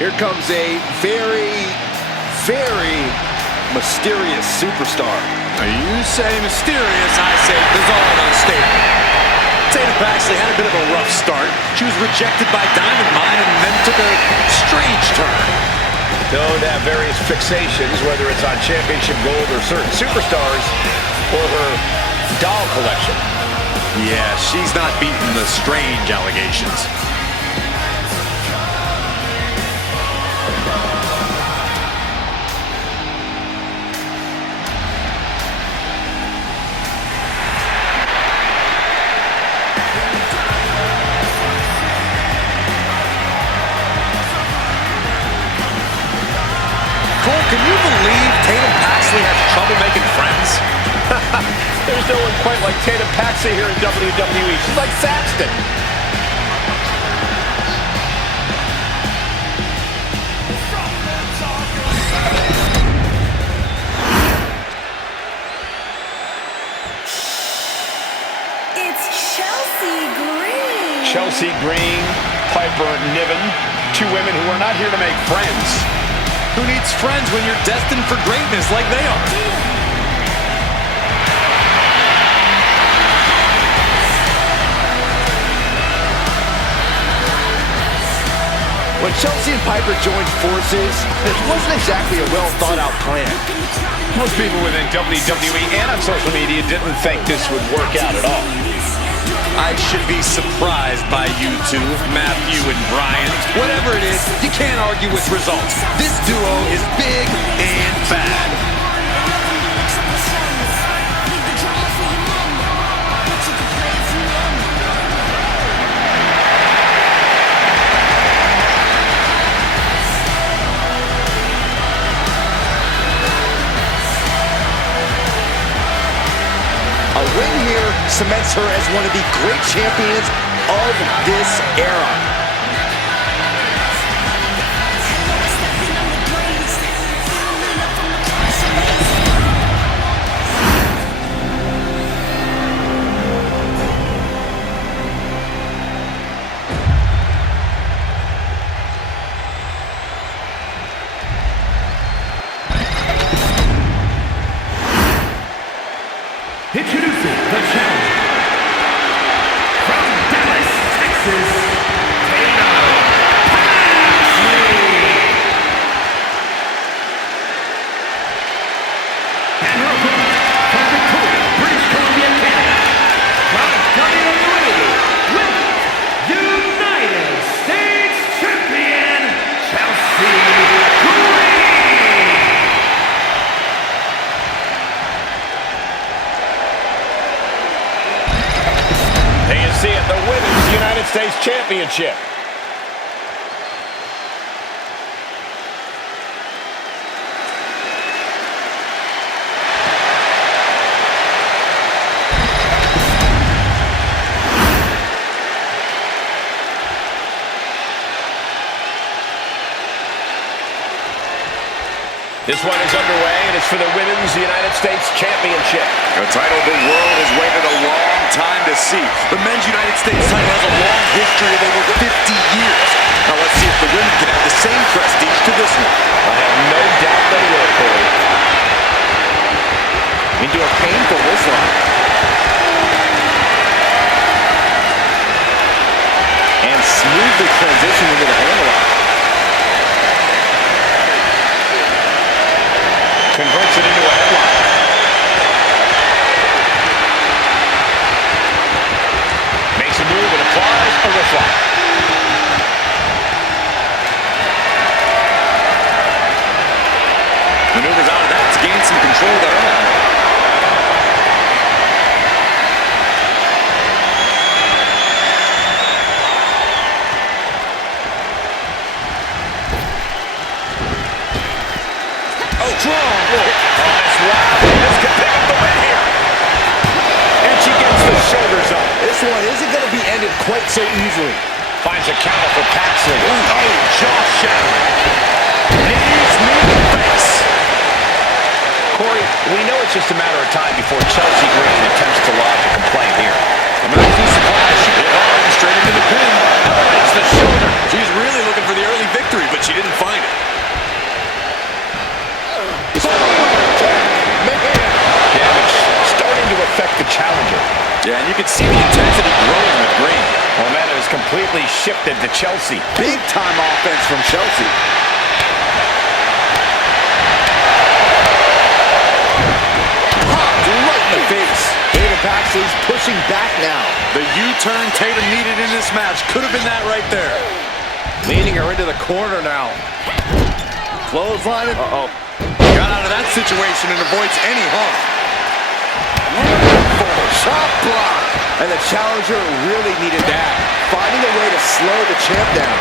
Here comes a very, very mysterious superstar. You say mysterious, I say bizarre on statement. Tatum Paxley had a bit of a rough start. She was rejected by Diamond Mine and then took a strange turn. Known to have various fixations, whether it's on championship gold or certain superstars, or her doll collection. Yeah, she's not beating the strange allegations. Can you believe Tatum Paxley has trouble making friends? There's no one quite like Tatum Paxley here in WWE. She's like Saxton. It's Chelsea Green. Chelsea Green, Piper Niven, two women who are not here to make friends. Who needs friends when you're destined for greatness like they are? When Chelsea and Piper joined forces, it wasn't exactly a well-thought-out plan. Most people within WWE and on social media didn't think this would work out at all. I should be surprised by you two, Matthew and Brian. Whatever it is, you can't argue with results. This duo is big and bad. A win here cements her as one of the great champions of this era. Introducing the challenger from Dallas, Texas, Tatum Paxley. And her opponent from Victoria, British Columbia, Canada, from WWE with United States Champion, Chelsea Green. See it, the Women's United States Championship. This one is underway, and it's for the Women's United States Championship. A title the world has waited a long time to see. The Men's United States title has a long history of over 50 years. Now let's see if the women can add the same prestige to this one. I have no doubt they will, Cody. Into a painful wristlock. And smoothly transition into the hammerlock. Converts it into a headlock. Makes a move and applies a wristlock. Maneuvers out of that to gain some control of their own. Oh, strong. Oh, that's wild. This could pick up the win here. And she gets the shoulders up. This one isn't going to be ended quite so easily. Finds a counter for Paxley. Oh, jaw shattering. Knees, knee, and face. Corey, we know it's just a matter of time before Chelsea Green attempts to lodge a complaint here. I'm not too surprised. She hit hard and straight into the pin. It's the shoulder. She's really looking for the early victory, but she she didn't find it. Damage starting to affect the challenger. Yeah, and you can see the intensity growing with Green. Momentum is completely shifted to Chelsea. Big time offense from Chelsea. Popped right in the face. David Paxley's pushing back now. The U-turn Tatum needed in this match could have been that right there. Leading her into the corner now. Clothesline. Uh-oh. Got out of that situation and avoids any harm. Shot block. And the challenger really needed that. Finding a way to slow the champ down.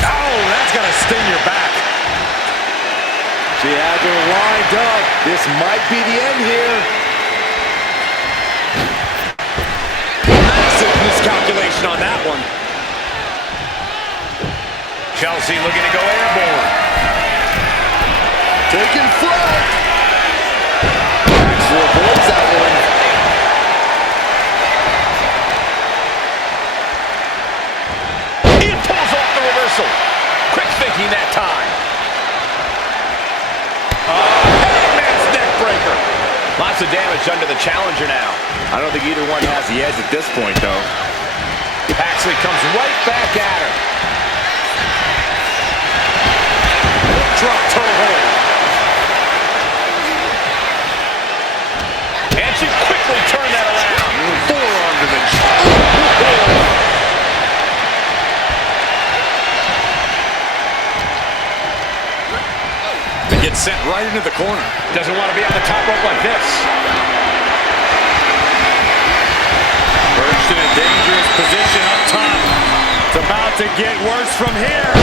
Oh, that's gonna sting your back. She had her lined up. This might be the end here. Massive miscalculation on that one. Chelsea looking to go airborne. Taking flight. Paxley avoids that one. He pulls off the reversal. Quick thinking that time. Man's neck breaker. Lots of damage under the challenger now. I don't think either one has the edge at this point, though. Paxley comes right back at her. Drop toe hold. And she quickly turned that around. Forearm to the They get sent right into the corner. Doesn't want to be on the top rope like this. Perched in a dangerous position up top. It's about to get worse from here.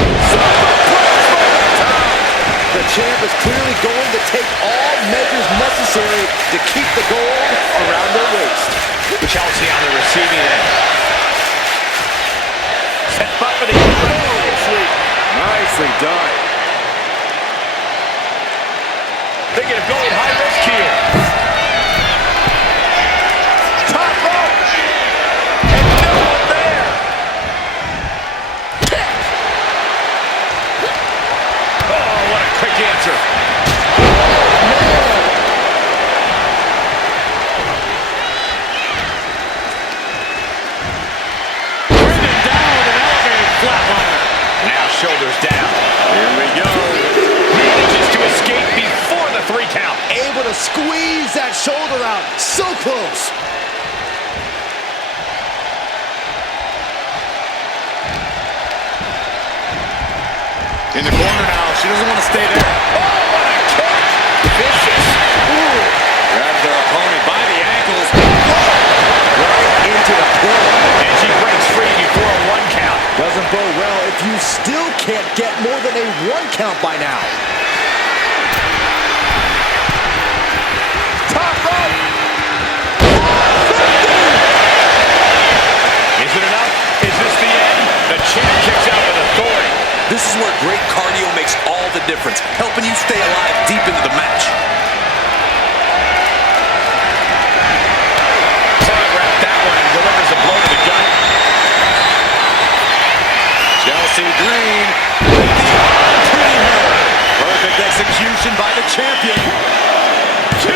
The champ is clearly going to take all measures necessary to keep the gold around their waist. Chelsea on the receiving end. Set up for the Nicely done. Thinking of going high risk here. Top rope. And no one there. Oh, what a quick answer. Bringing down with an elevated flatliner. Now shoulders down. Here we go. Manages to escape before the 3 count. Able to squeeze that shoulder out. So close. In the corner now. She doesn't want to stay there. Oh, what a kick. Vicious. Ooh. Grabs her opponent by the ankles. Right into the pillar. And she breaks free before a 1 count. Doesn't bode well if you still can't get more than a 1 count by now. Top rope. Is it enough? Is this the end? The champ kicks out with authority. This is where great cardio makes all the difference, helping you stay alive deep into the match. Telegraph that one and delivers a blow to the gut. Chelsea Green with the arm pretty hard. Perfect execution by the champion. 2.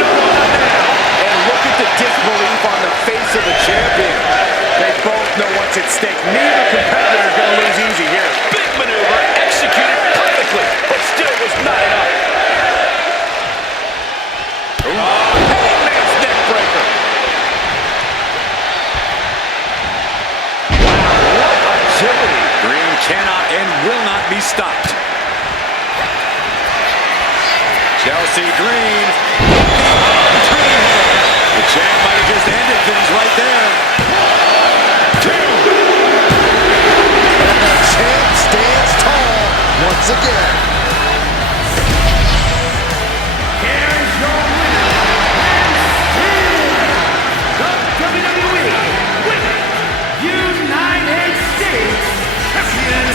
No one now. And look at the disbelief on the face of the champion. They both know what's at stake. Neither competitor is going to lose easy here. Big maneuver executed perfectly, but still was not enough. Man's neck breaker. Wow, what agility. Green cannot and will not be stopped. Chelsea Green. The champ might have just ended things right there. 2. And the champ stands tall once again. Here's your winner, and still the WWE United States Champion,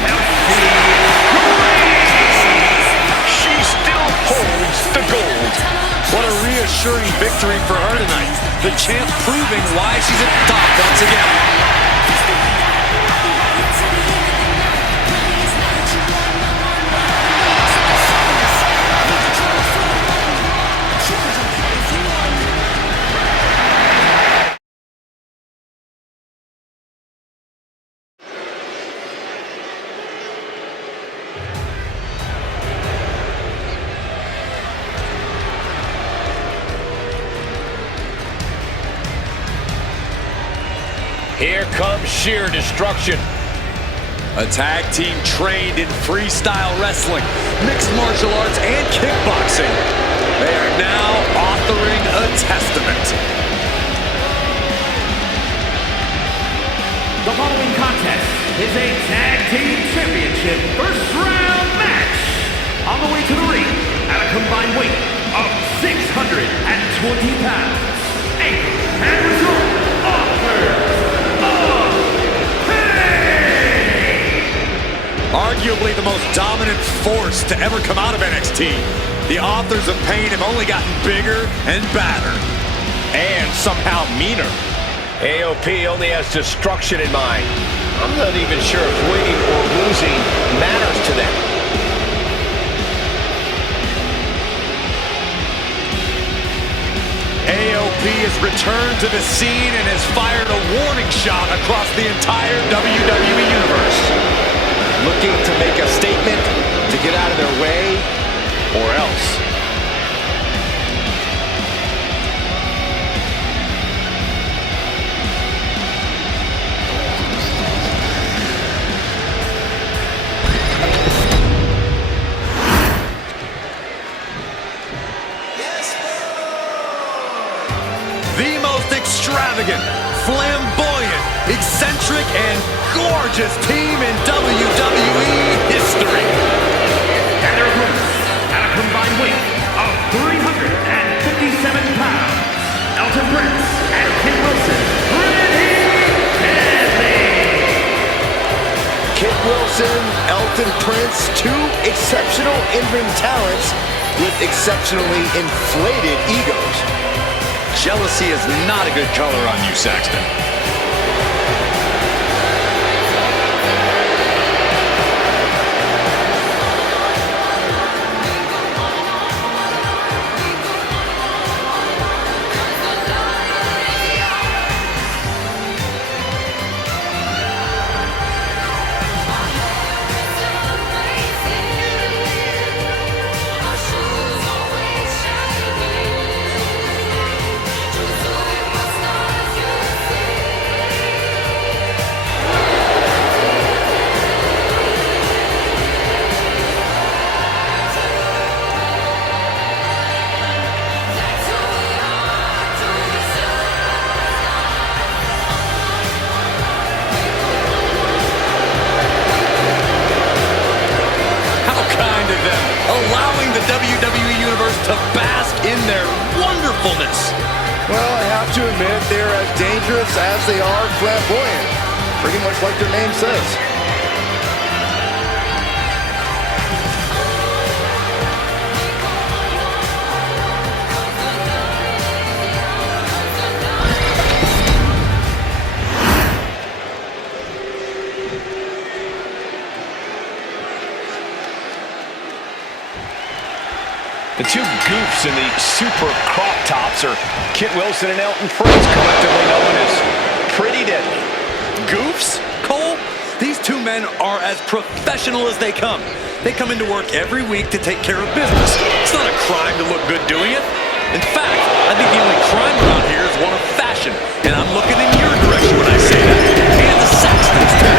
Chelsea Green. She still holds the gold. What a reassuring victory for her tonight. The champ proving why she's at the top once again. Here comes sheer destruction. A tag team trained in freestyle wrestling, mixed martial arts, and kickboxing. They are now authoring a testament. The following contest is a tag team championship first round match. On the way to the ring at a combined weight of 620 pounds. Anchor and result authors of pain. Arguably the most dominant force to ever come out of NXT. The authors of pain have only gotten bigger and badder. And somehow meaner. AOP only has destruction in mind. I'm not even sure if winning or losing matters to them. AOP has returned to the scene and has fired a warning shot across the entire WWE Universe. Looking to make a statement, to get out of their way, or else. The most extravagant, flamboyant, eccentric, and gorgeous team in WWE history. And their opponents at a combined weight of 357 pounds. Elton Prince and Kit Wilson. Kit Wilson, Elton Prince, two exceptional in-ring talents with exceptionally inflated egos. Jealousy is not a good color on you, Saxton. Allowing the WWE Universe to bask in their wonderfulness. Well, I have to admit, they're as dangerous as they are flamboyant. Pretty much like their name says. The two goofs in the super crop tops are Kit Wilson and Elton Prince, collectively known as Pretty Deadly. Goofs? Cole? These two men are as professional as they come. They come into work every week to take care of business. It's not a crime to look good doing it. In fact, I think the only crime around here is one of fashion. And I'm looking in your direction when I say that. And the Saxtons too.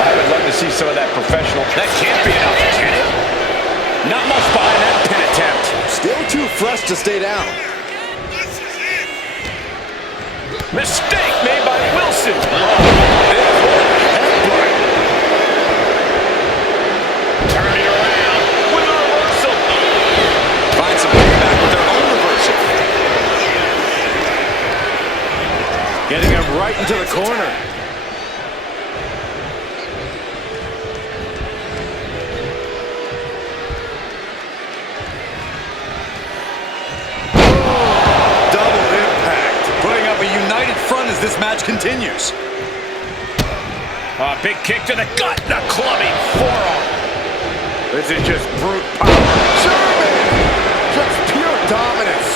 I would love to see some of that professional. That can't be enough, can it? Not much behind that pin attempt. Still too fresh to stay down. Mistake made by Wilson. Turning around with a reversal. Find some payback with their own reversal. Getting him right into the corner. As this match continues. Big kick to the gut and a clubbing forearm. This is just brute power. German! Just pure dominance.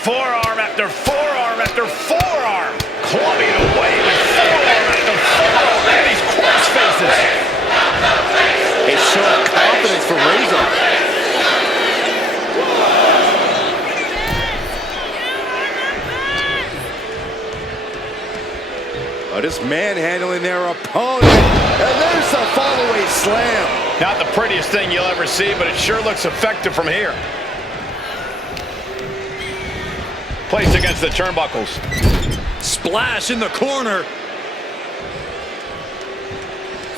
Forearm after forearm after forearm. Clubbing away with forearm after forearm. Look at these cross faces. A show of confidence from Razor. Just manhandling their opponent. And there's the fall-away slam. Not the prettiest thing you'll ever see, but it sure looks effective from here. Placed against the turnbuckles. Splash in the corner.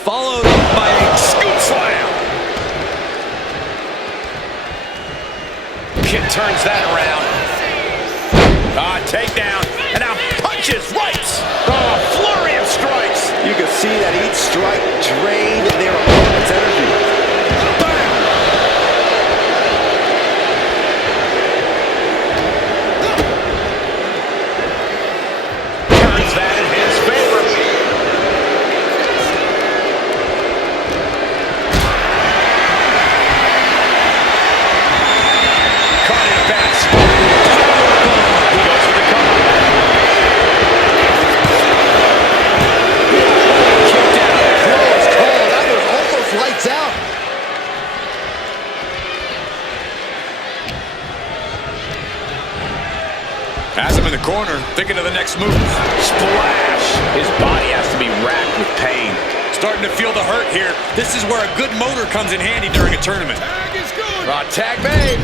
Followed up by a scoop slam. Kid turns that around. Takedown. And now punches, rights. Flurry of strikes. You can see that each strike drained their opponent's energy. Bam! Turns that in his favor. Caught in a bad spot. He goes for the cover. Kicked out. Close call. That was almost lights out. Has him in the corner, thinking of the next move. Splash. His body has to be racked with pain. Starting to feel the hurt here. This is where a good motor comes in handy during a tournament. Tag made.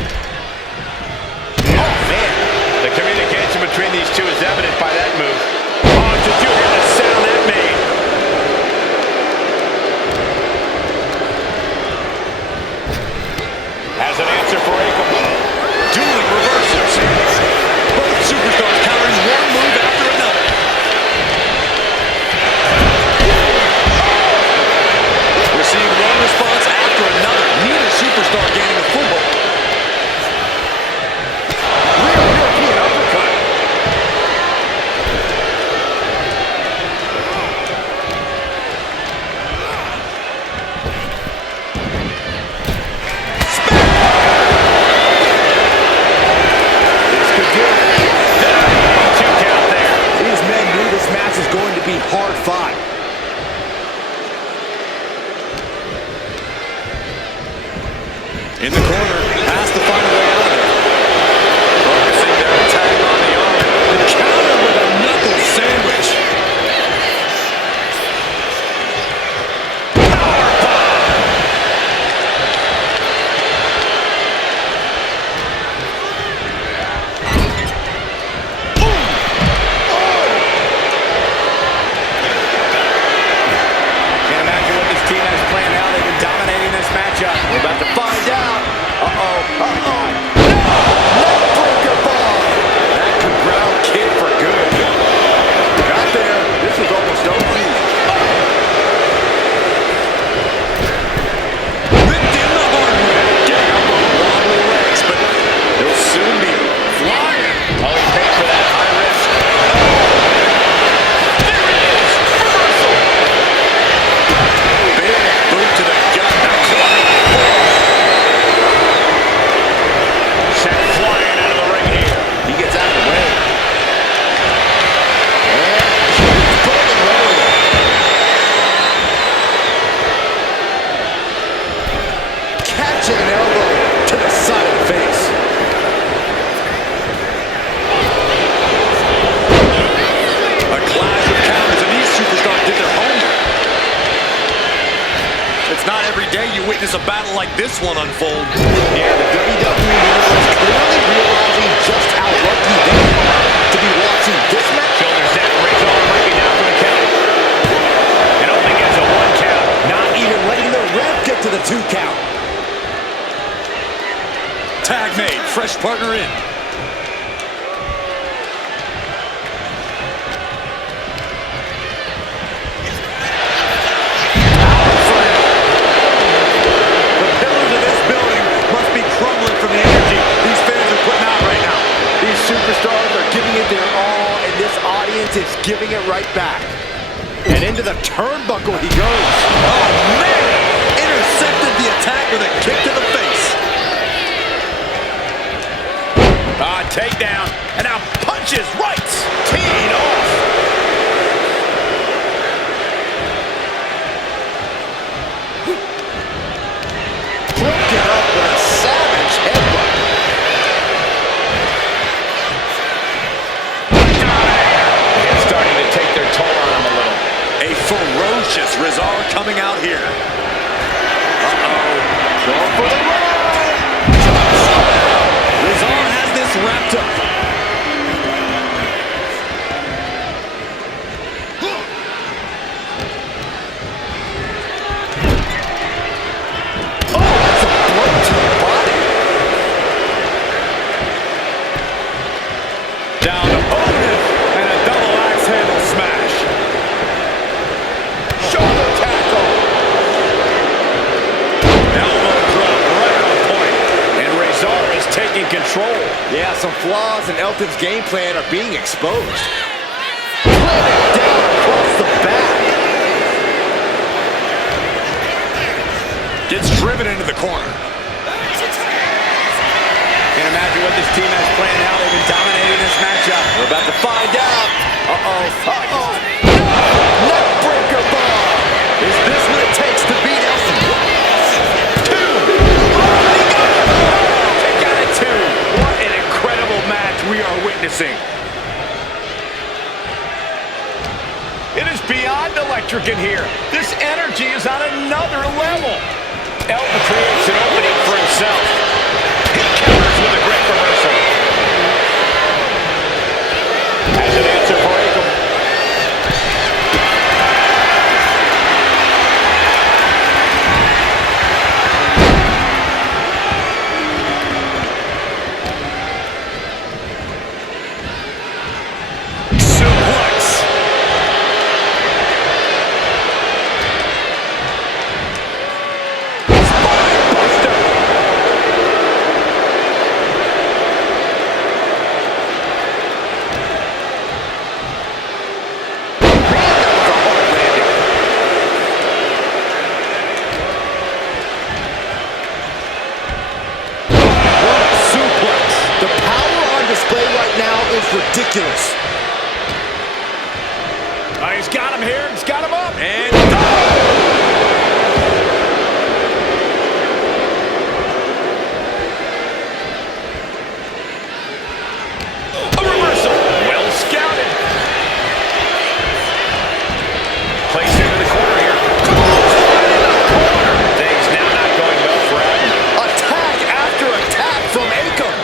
Oh, man. The communication between these two is evident by that move. Oh, did you hear the sound that made? Has an answer for Akam. Dueling reversals. Both superstars countering one move after another. We're seeing one response after another. Neither superstar gaining a foothold. Real European uppercut. This could do it. 2 count there. These men knew this match was going to be hard fought. In the corner, has to find a way out of it. Focusing their attack on the arm. The counter with a knuckle sandwich. Can't imagine what this team has planned, how they've been dominating this matchup. We're about to find out. Neckbreaker bomb. That could ground Kid for good. Got there. This was almost over. Ripped in the hard way. Getting up on wobbly legs, but he'll soon be flying. Oh, he paid for that high risk. There it is. Reversal. Big boot to the gut. Sent flying out of the ring here. He gets out of the way. And he's pulling rolling. Catching an elbow to the side of the face. A clash of counters, and these superstars did their homework. It's not every day you witness a battle like this one unfold. Yeah, the WWE Universe clearly realizing just how lucky they are to be watching this match. Shoulders down. Rings on. Might be down for the count. It only gets a 1 count. Not even letting the ref get to the 2 count. Tag made, fresh partner in. The pillars of this building must be crumbling from the energy these fans are putting out right now. These superstars are giving it their all, and this audience is giving it right back. And into the turnbuckle he goes. Oh, man! Intercepted the attack with a kick to the face. Takedown. And now punches, rights. Teed off. Broken up with a savage headbutt. It's starting to take their toll on him a little. A ferocious Rizal coming out here. Going for the run! Rizal has this wrapped up. Oh, that's a blow to the body. Down to Otis, and a double axe handle smash. Shoulder tackle. Elbow drop right on point. And Rizal is taking control. Yeah, some flaws in Elton's game plan are being exposed. Planted down across the back. Gets driven into the corner. Can't imagine what this team has planned, how they've been dominating this matchup. We're about to find out. Neckbreaker bomb. Is this what it takes to beat Elton? 2. They got it too. What an incredible match we are witnessing. It is beyond electric in here. This energy is on another level. Elton creates an opening for himself. He counters with a great reversal. Has an answer for Akam. Suplex. Ridiculous. He's got him here. He's got him up. And a reversal. Well scouted. Placed into the corner here. Things now not going well for Adam. Attack after attack from Akam.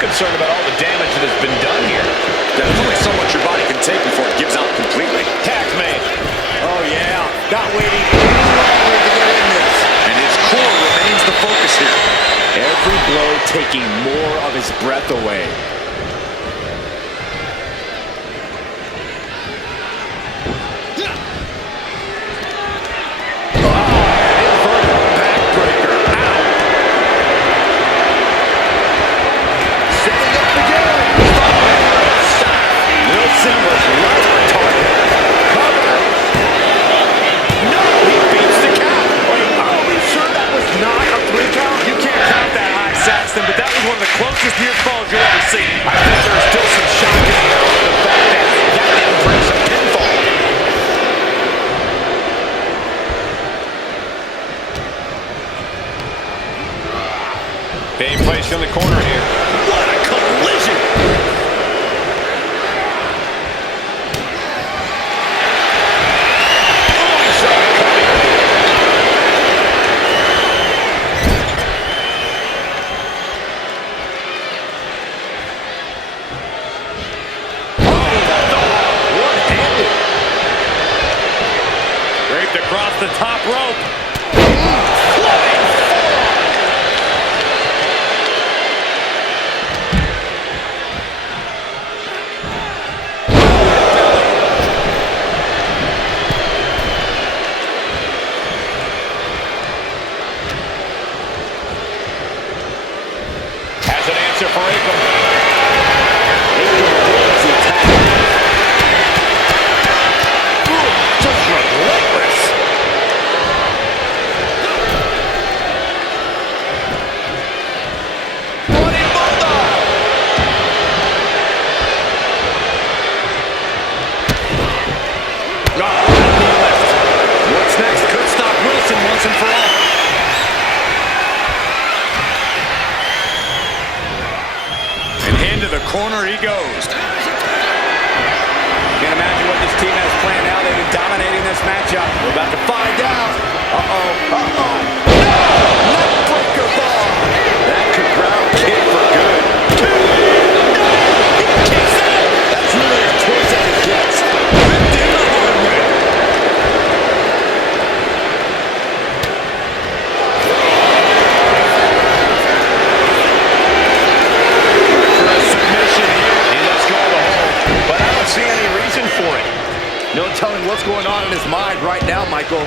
Concerned about all the damage that has been done here. there's only so much your body can take before it gives out completely. Tag made. Oh, yeah. Not waiting any longer to get in this. And his core remains the focus here. Every blow taking more of his breath away. But that was one of the closest near falls you'll ever see. I think there's still some shock in the fact that didn't bring some pinfall. Being placed in the corner here. What a collision! Across the top rope. pressure for Akam. Avoids the attack. Ooh, just relentless. Bloody Bulldog. What's next could stop Wilson once and for all. And into the corner he goes. Can't imagine what this team has planned now. They've been dominating this matchup. We're about to find out. Uh-oh. Uh-oh. No! Neckbreaker ball. That could ground Kid for good. Two. No! He kicks out. That's really as close as it gets. Ripped in the hard way. For a submission here. He lets go of the hold, but I don't see any reason for it. No telling what's going on in his mind right now, Michael.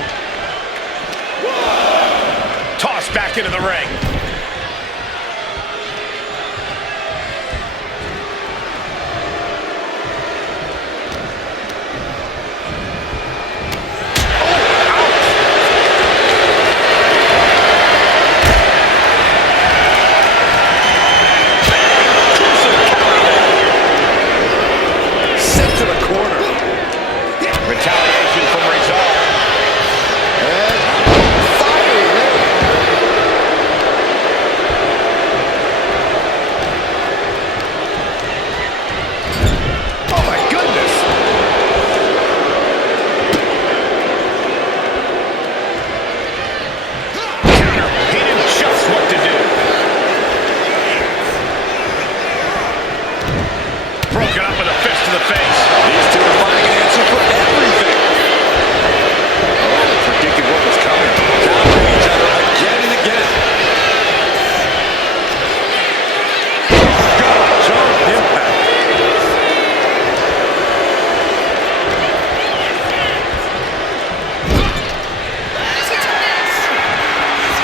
Tossed back into the ring. Sent to the corner. Retaliation from Rizal. And fiery leg. Oh my goodness. Counter. He knew just what to do. Broken up with a fist to the face. These two are finding an answer for everything. Predicted what was coming. Countering each other again and again. Strong impact.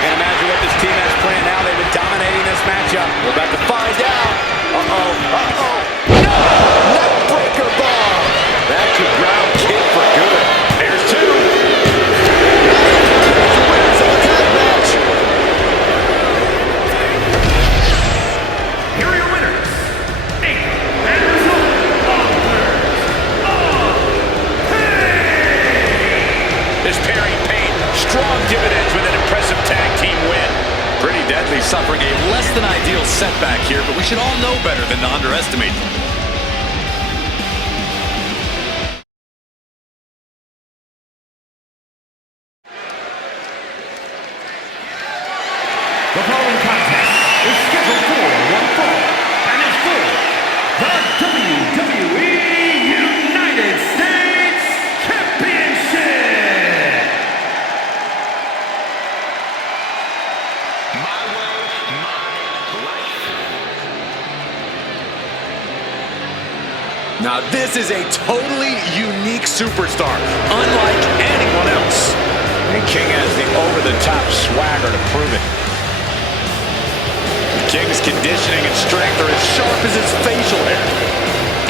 Can't imagine what this team has planned now. They've been dominating this matchup. We're about to find out. Uh-oh. Uh-oh. No! Neckbreaker ball. That could ground Kid for good. There's two. That's the winners of the tag match. Here are your winners. And result of This pairing paid strong dividends with an impressive tag team win. Pretty deadly, suffering a less than ideal setback here, but we should all know better than to underestimate them. The following contest is scheduled for one fall and is for the WWE United States Championship. My way, my life. Now this is a totally unique superstar, unlike anyone else. And King has the over-the-top swagger to prove it. King's conditioning and strength are as sharp as his facial hair.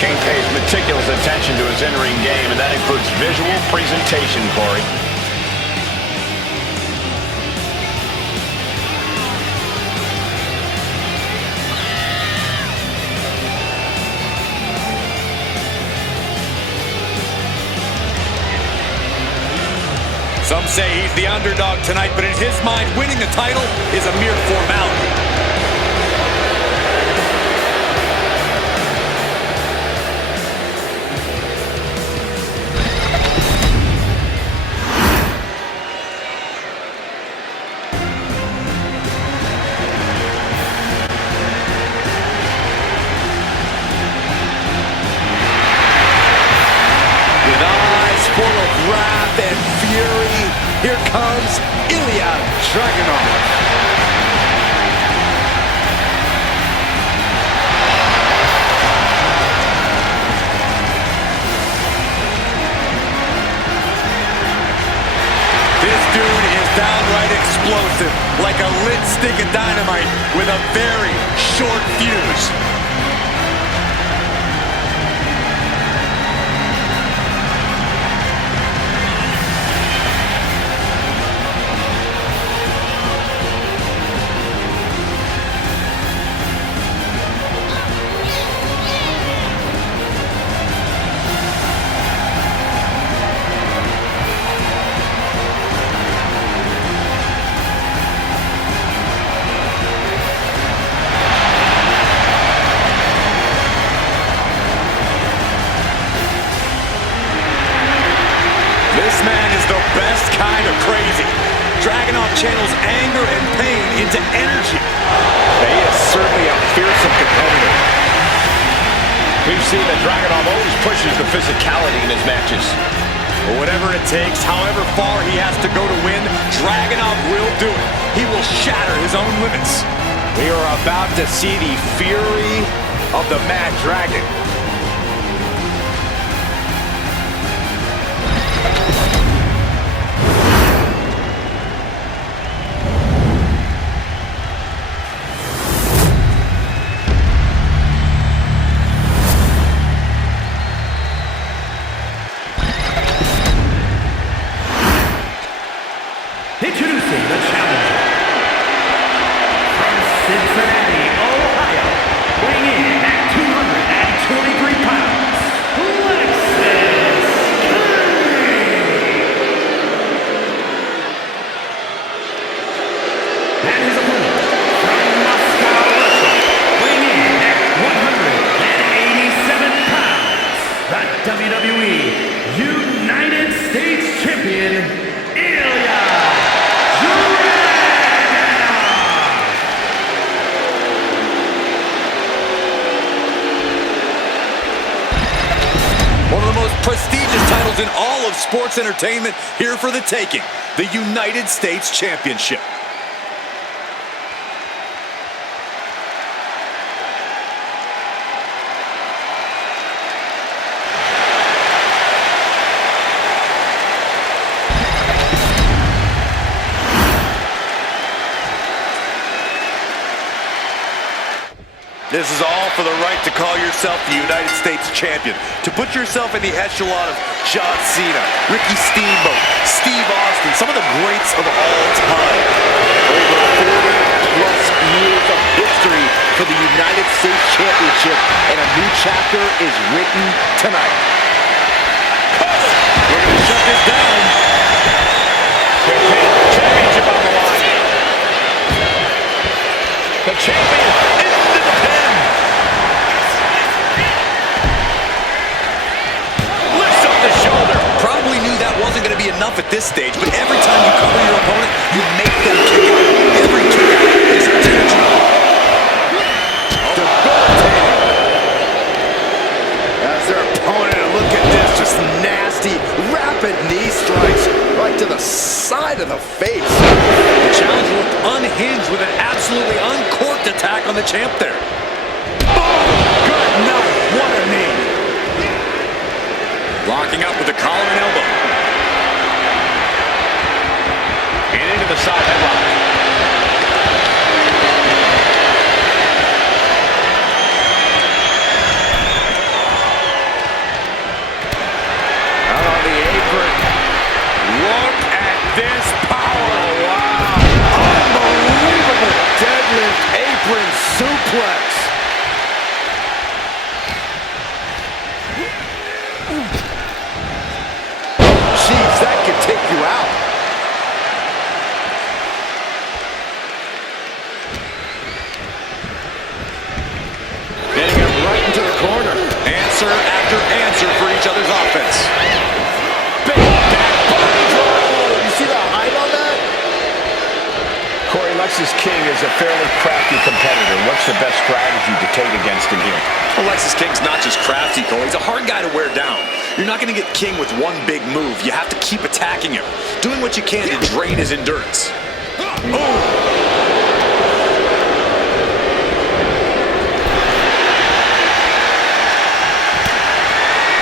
King pays meticulous attention to his in-ring game, and that includes visual presentation, Corey. Some say he's the underdog tonight, but in his mind, winning the title is a mere formality. With eyes full of wrath and fury, here comes Ilja Dragunov. This dude is downright explosive, like a lit stick of dynamite with a very short fuse. This man is the best kind of crazy. Dragunov channels anger and pain into energy. He is certainly a fearsome competitor. We've seen that Dragunov always pushes the physicality in his matches. But whatever it takes, however far he has to go to win, Dragunov will do it. He will shatter his own limits. We are about to see the fury of the Mad Dragon. Introducing the challenger from Cincinnati, Ohio, weighing in at 223 pounds, Lexis. And his opponent from Moscow, Russia, weighing in at 187 pounds, the WWE United States Champion, Ilja. One of the most prestigious titles in all of sports entertainment, here for the taking, the United States Championship. This is all for the right to call yourself the United States Champion. To put yourself in the echelon of John Cena, Ricky Steamboat, Steve Austin, some of the greats of all time. Over 40-plus years of history for the United States Championship, and a new chapter is written tonight. We're going to shut this down. Championship on the line. The champion is the pin. Lifts up the shoulder. Probably knew that wasn't going to be enough at this stage, but every time you cover your opponent, you make them kick out. Every kick out is energy. Debilitating. As their opponent, look at this, just nasty, rapid knee strikes right to the side of the face. The challenger looked unhinged with an absolutely uncorked attack on the champ there. Boom! Good night. What a knee. Locking up with the collar and elbow. And into the side headlock. Out on the apron. Look at this power. Wow. Unbelievable deadlift apron suplex. Jeez, that could take you out. Getting him right into the corner. Answer after answer for each other's offense. Big back body drop. You see the height on that? Corey, Lexis King is a fairly crafty competitor. What's the best strategy to take against him here? Well, Lexis King's not just crafty, Cole. He's a hard guy to wear down. You're not going to get King with one big move. You have to keep attacking him, doing what you can to drain his endurance.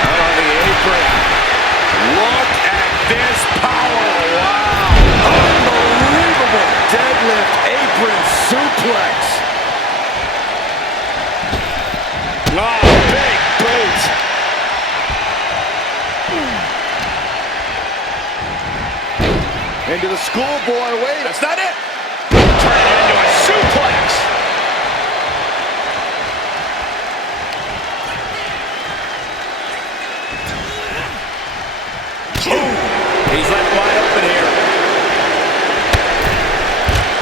Out on the apron. Look at this power. Wow. Unbelievable deadlift apron suplex. Oh, big boot. Into the schoolboy, wait. That's not it. Turn it into a suplex. He's left wide open here.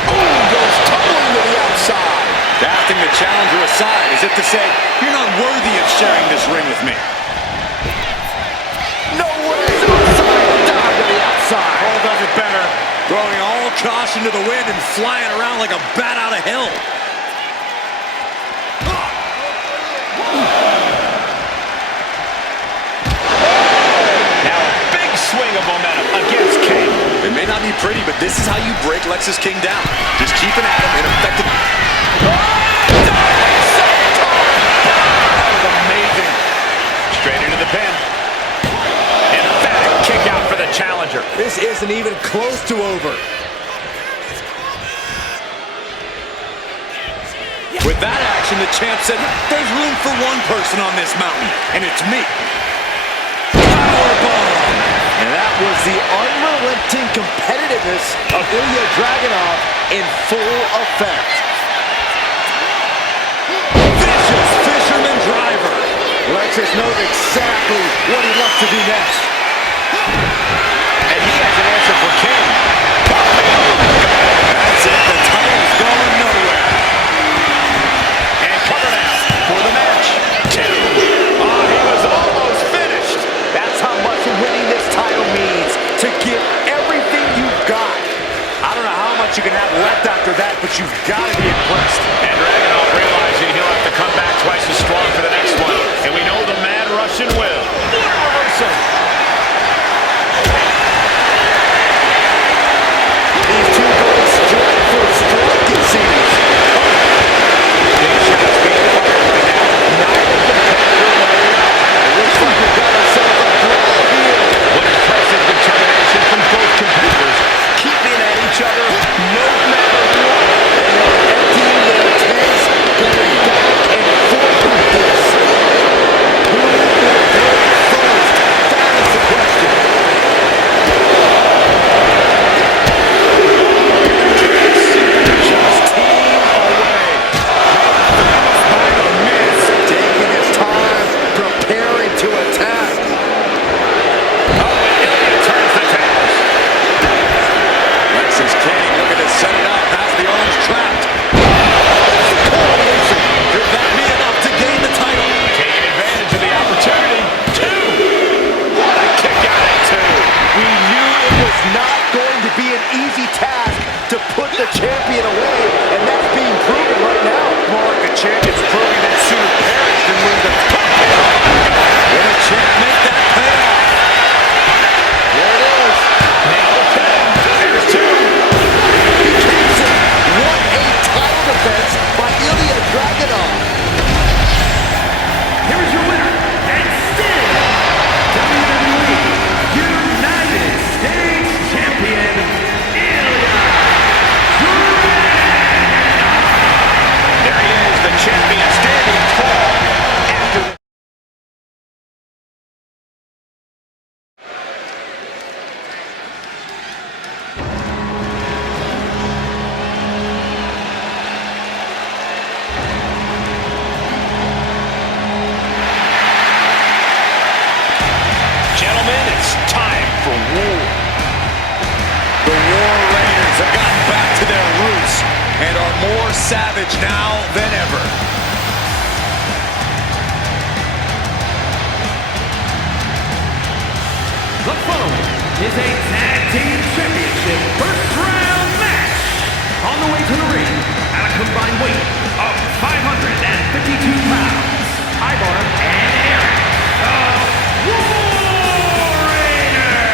Oh, goes tumbling to the outside. Casting the challenger aside as if to say, you're not worthy of sharing this ring with me. No way. Outside, down to the outside. Cole does it better. Throwing all caution to the wind and flying around like a bat out of hell. Now a big swing of momentum against King. It may not be pretty, but this is how you break Lexis King down. Just keeping at him and effective. That was amazing. Straight into the pin. Emphatic kick out for the challenger. This isn't even close to over. With that action, the champ said, there's room for one person on this mountain, and it's me. Powerbomb! And that was the unrelenting competitiveness of Ilja Dragunov in full effect. Vicious fisherman driver. Lexis knows exactly what he wants to do next. And he has an answer for King. That's it, the title's going nowhere. And cover now for the match. 2. Oh, he was almost finished. That's how much winning this title means. To give everything you've got. I don't know how much you can have left after that, but you've got to be impressed. And Dragunov realizing he'll have to come back twice as strong for the next one. And we know the Mad Russian will. What a reversal. These two going straight for a strike, it seems. Big shots being fired, but now neither competitor letting up. It looks like we've got ourselves a brawl here. What impressive determination from both competitors, keeping at each other no matter what. And they're emptying their tanks, going back and forth with this. Who will break first? That is the question. Just team away. By the miss, taking his time, preparing to attack. Oh, and Ilja turns the tables. Lexis King looking to set it up past the arms trapped. Could that be enough to gain the title? Taking advantage of the opportunity. 2. What a kick out at 2. We knew it was not going to be an easy task to put the champion away, and that's being proven right now. More like the champion's proving that sooner perish than lose the title. Will the champ make that payoff? There it is. Nail the pin. There's 2. He keeps it. What a title defense by Ilja Dragunov. Here is your winner, and still WWE United States Champion, Ilja Dragunov. There he is, the champion standing tall after the... Gentlemen, it's time for war. The War Raiders have gotten back to their roots and are more savage now than ever. The following is a tag team championship first round match. On the way to the ring at a combined weight of 552 pounds, Ivar and Eric, the War Raiders.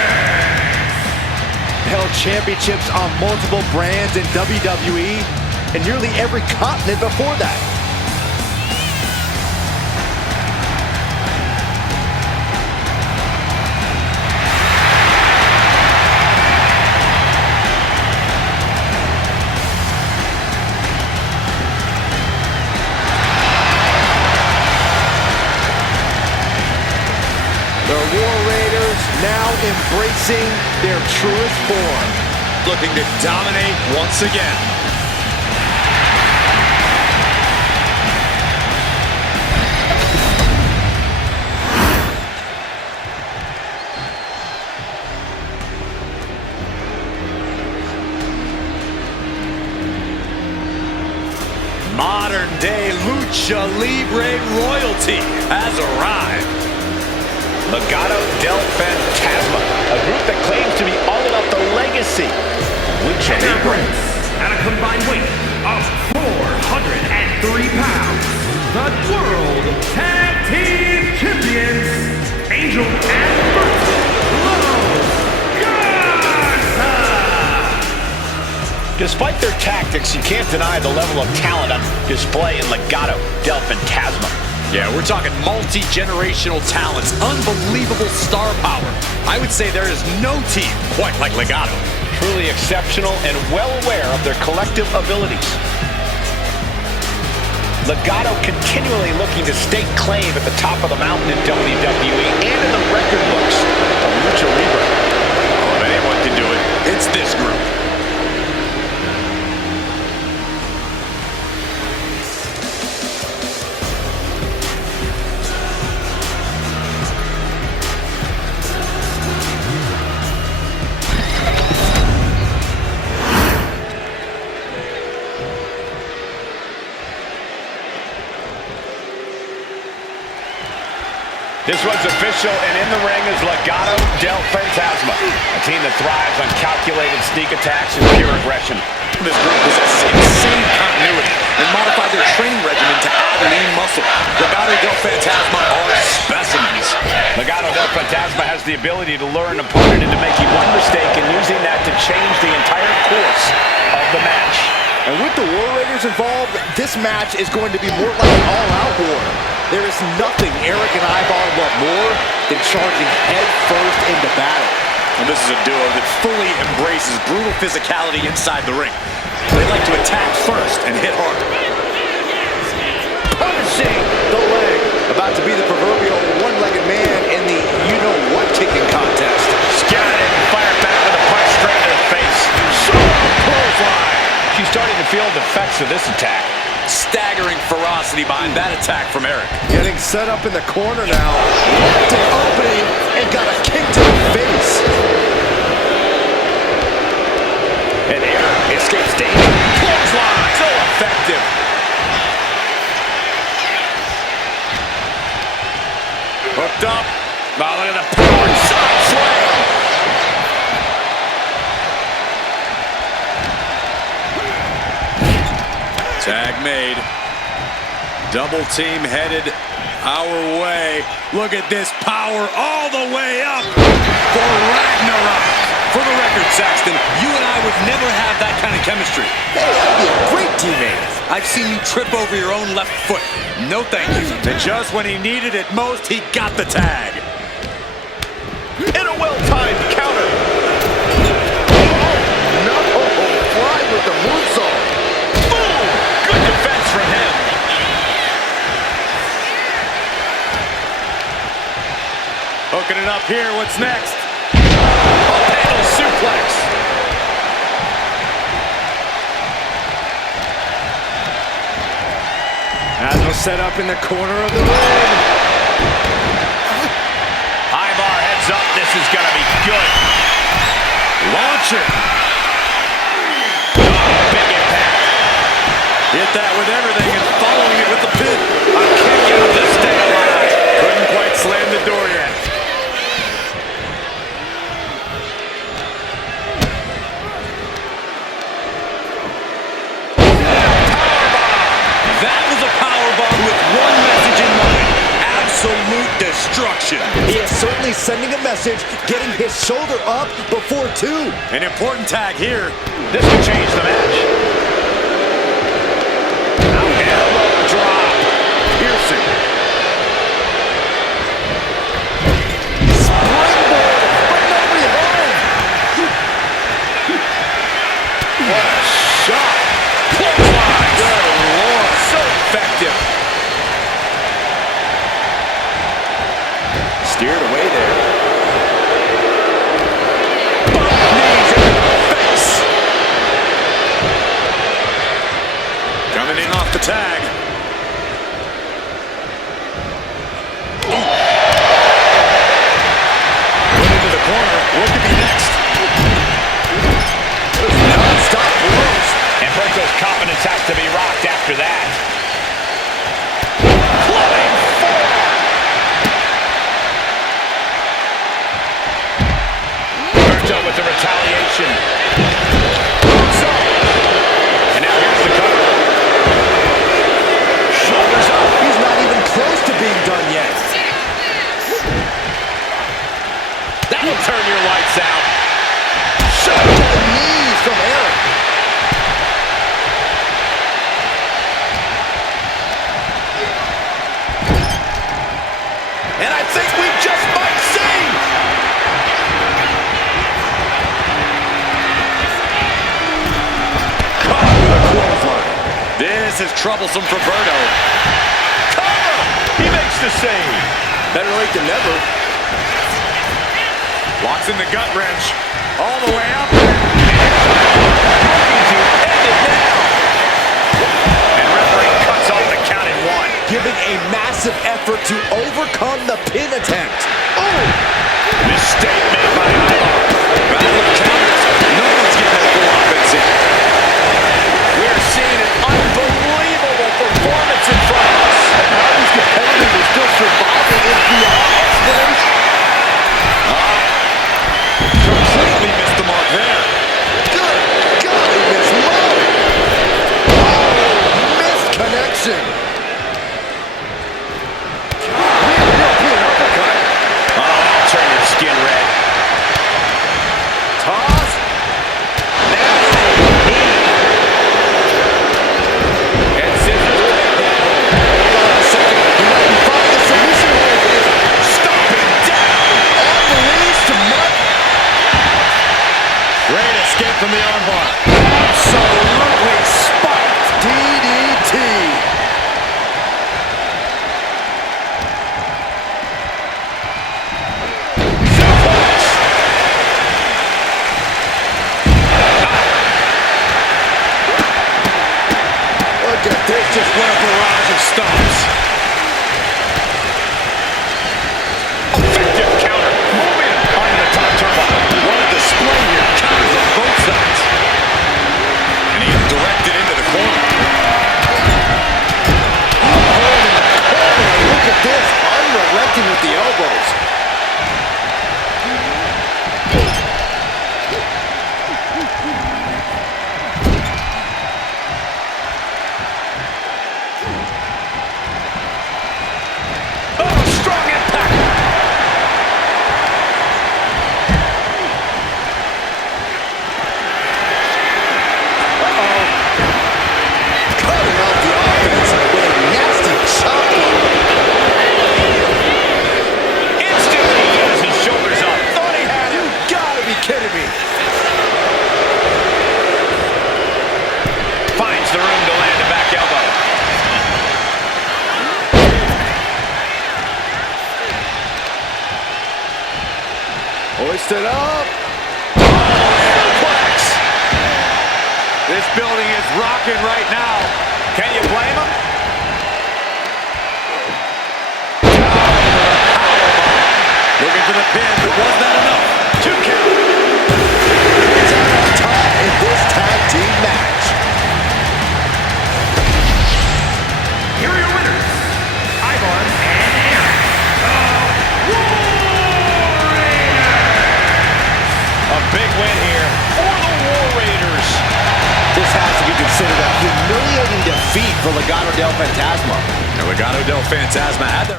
Held championships on multiple brands in WWE and nearly every continent before that. embracing their truest form. Looking to dominate once again. Modern-day Lucha Libre royalty has arrived. Legado del Fantasma, a group that claims to be all about the legacy of Lucha Libre. At a combined weight of 403 pounds, the World Tag Team Champions, Angel and Rhodes, Garza! Despite their tactics, you can't deny the level of talent on display in Legado del Fantasma. Yeah, we're talking multi-generational talents, unbelievable star power. I would say there is no team quite like Legado. Truly exceptional and well aware of their collective abilities. Legado continually looking to stake claim at the top of the mountain in WWE and in the record books of Lucha Libre. Oh, if anyone can do it, it's this group. This one's official, and in the ring is Legado del Fantasma, a team that thrives on calculated sneak attacks and pure aggression. This group possesses insane continuity and modified their training regimen to add lean muscle. Legado del Fantasma are specimens. Legado del Fantasma has the ability to lure an opponent into making one mistake and using that to change the entire course of the match. And with the War Raiders involved, this match is going to be more like an all-out war. There is nothing Eric and Ivar love more than charging head first into battle. And this is a duo that fully embraces brutal physicality inside the ring. They like to attack first and hit hard. Punishing the leg. About to be the proverbial one-legged man in the you-know-what kicking contest. Scouted it and fired back with a punch straight to the face. Clothesline. She's starting to feel the effects of this attack. Staggering ferocity behind that attack from Eric. Getting set up in the corner now. Left an opening and got a kick to the face. And Eric escapes danger. Clothesline. So effective. Hooked up. Oh, look at the power side slam. Tag made. Double team headed our way. Look at this power all the way up for Ragnarok. For the record, Saxton, you and I would never have that kind of chemistry. Hey, I'd be a great teammate. I've seen you trip over your own left foot. No thank you. And just when he needed it most, he got the tag. In a well-timed counter. No, fly with the moonsault. Boom! Good defense from him. Hooking it up here. What's next? Panel suplex. As we're set up in the corner of the ring. Ivar heads up. This is going to be good. Launch it. Big impact. Hit that with everything and following it with the pin. A kick out to stay alive. Couldn't quite slam the door yet. That was a powerbomb with one message in mind. Absolute destruction. He is certainly sending a message, getting his shoulder up before two. An important tag here. This could change the match. Elbow drop. Piercing. Springboard, but no revive. What a shot. Clothesline. Good Lord. So effective. Steered away there. fending off the tag. Put into the corner. What could be next? Non-stop blows. And Berto's confidence has to be rocked after that. With the retaliation. And now here's the cover. Shoulders up. He's not even close to being done yet. That'll turn your lights out. Shot to the knees from Eric. And I think we just might see. This is troublesome for Berto. Cover! He makes the save. Better late than never. Locks in the gut wrench. All the way up. Looking to end it now. And referee cuts off the count in one. Giving a massive effort to overcome the pin attempt. Oh! Mistake made by Ilja. Battle of counters. No one's getting that full offense in. We're seeing an unbelievable performance in front of us. And how these competitors are still surviving is beyond explanation. Completely missed the mark there. Good God, he missed low. Oh, missed connection. That'll turn your skin red. Toss. And scissors. Hold on a second. He might be finding a solution here. Stomping down. Unleashed to Mike. Great escape from the armbar. Absolutely spiked. DDT. Look at this, just what a barrage of stomps. Effective counter. Moving onto the top turnbuckle. What a display here. Counters on both sides. And he is directed into the corner. Look at this, unrelenting with the elbows. Oh, strong impact. Cutting out the offense with a nasty chop block. Instantly he has his shoulders up. Thought he had him. You gotta be kidding me. Finds the room to land a back elbow. Hoisted up. Suplex. This building is rocking right now. Can you blame him? Looking for the pin, but was that enough? 2 count. Time on top in this tag team match. Here are your winners, Ivan and Eric, the War Raiders. A big win here for the War Raiders. This has to be considered a humiliating defeat for Legado del Fantasma. And Legado del Fantasma had their...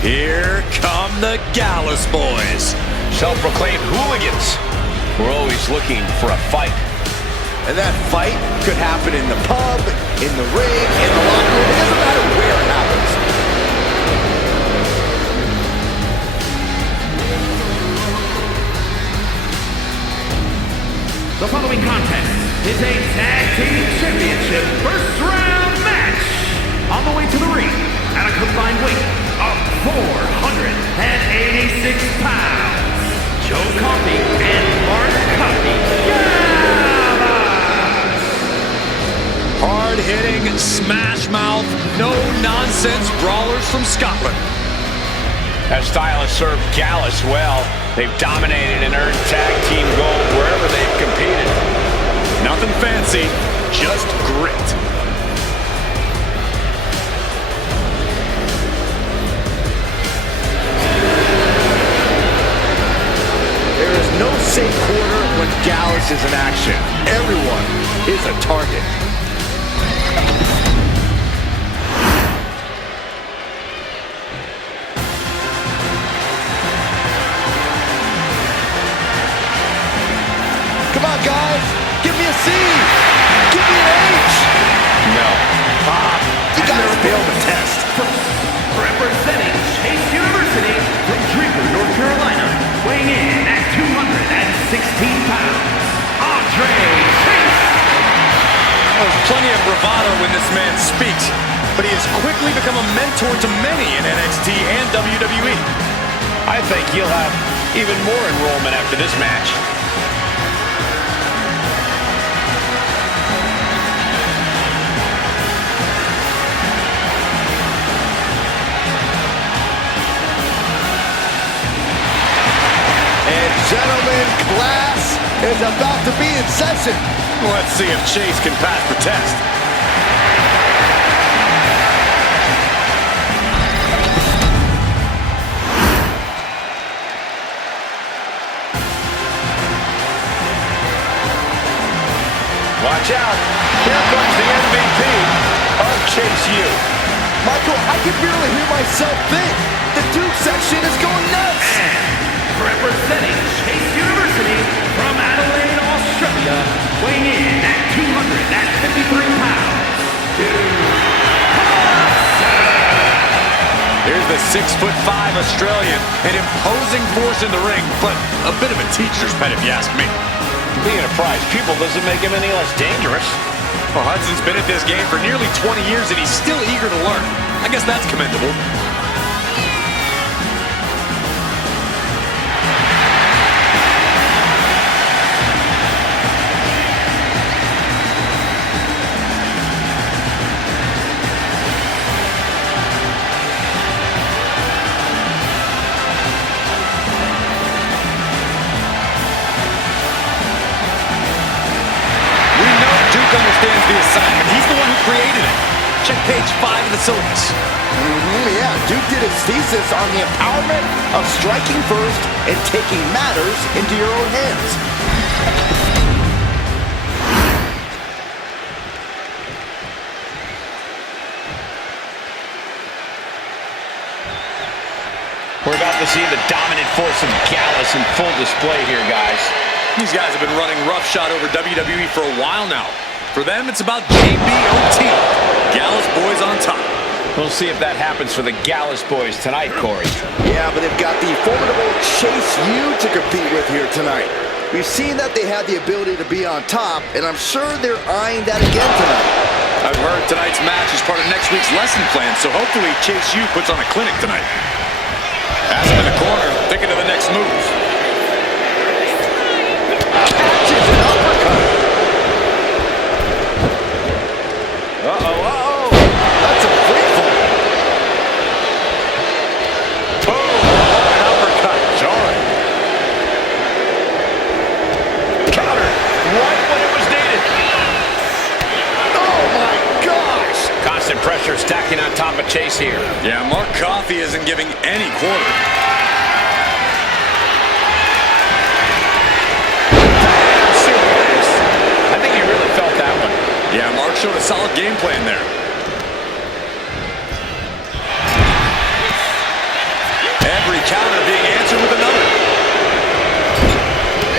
Here come the Gallus boys. Self-proclaimed hooligans. We're always looking for a fight. And that fight could happen in the pub, in the ring, in the locker room. It doesn't matter where it happens. The following contest is a tag team championship first round match. On the way to the ring at a combined weight of 486 pounds. Smash mouth, no-nonsense brawlers from Scotland. That style has served Gallus well. They've dominated and earned tag team gold wherever they've competed. Nothing fancy, just grit. There is no safe corner when Gallus is in action. Everyone is a target. Come on, guys. Give me a C. Give me an H. No. You guys failed the test. Representing Chase University from Draper, North Carolina, weighing in at 216 pounds, Andre Chase. There's plenty of bravado when this man speaks, but he has quickly become a mentor to many in NXT and WWE. I think he'll have even more enrollment after this match. Gentlemen, class is about to be in session. Let's see if Chase can pass the test. Watch out. Here comes the MVP of Chase U. Michael, I can barely hear myself think. The Duke section is going nuts. Representing Chase University from Adelaide, Australia, weighing in at 253 pounds, Here's the 6'5" Australian, an imposing force in the ring, but a bit of a teacher's pet if you ask me. Being a prize pupil doesn't make him any less dangerous. Well, Hudson's been at this game for nearly 20 years and he's still eager to learn. I guess that's commendable. Understands the assignment. He's the one who created it. Check page 5 of the syllabus. Yeah, Duke did his thesis on the empowerment of striking first and taking matters into your own hands. We're about to see the dominant force of Gallus in full display here, guys. These guys have been running roughshod over WWE for a while now. For them, it's about JBOT. Gallus boys on top. We'll see if that happens for the Gallus boys tonight, Corey. Yeah, but they've got the formidable Chase U to compete with here tonight. We've seen that they have the ability to be on top, and I'm sure they're eyeing that again tonight. I've heard tonight's match is part of next week's lesson plan, so hopefully Chase U puts on a clinic tonight. Has him in the corner, thinking of the next move. Catches an uppercut. Uh-oh. That's a free fall. Boom! An uppercut. Jarring. Countered right when it was needed. Oh, my gosh. Constant pressure stacking on top of Chase here. Yeah, Mark Coffey isn't giving any quarter. I think he really felt that one. Yeah, Mark showed a solid game plan there. Every counter being answered with another.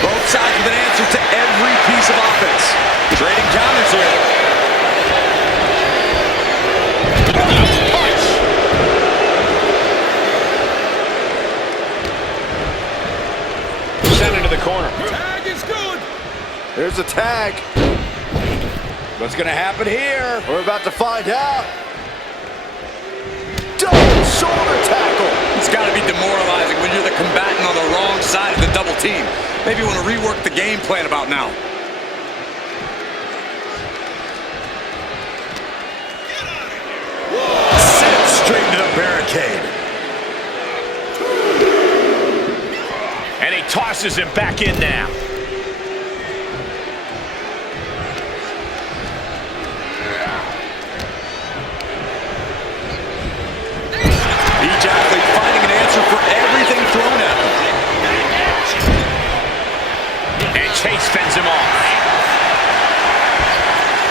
Both sides with an answer to every piece of offense. Trading counters here. Punch. Sent into the corner. Tag is good. There's a tag. What's going to happen here? We're about to find out. Double shoulder tackle. It's got to be demoralizing when you're the combatant on the wrong side of the double team. Maybe you want to rework the game plan about now. he tosses him back in now. Each athlete finding an answer for everything thrown at them. And Chase fends him off.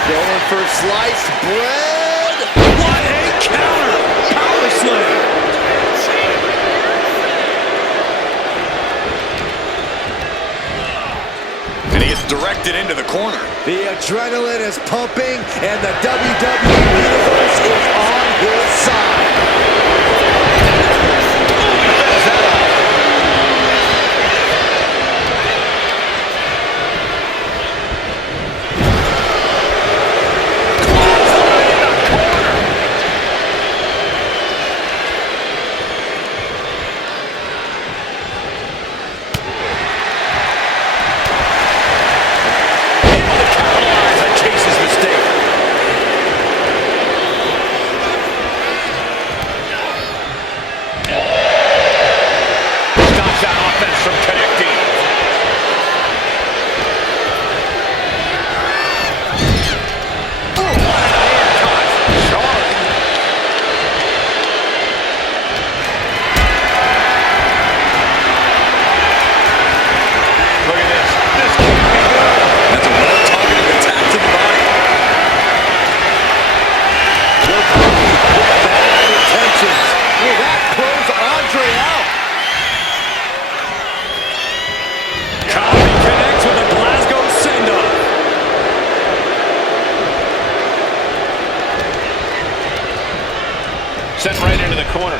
Going for sliced bread. What a counter! Power slam! And he gets directed into the corner. The adrenaline is pumping, and the WWE Universe is on his side. Sent right into the corner.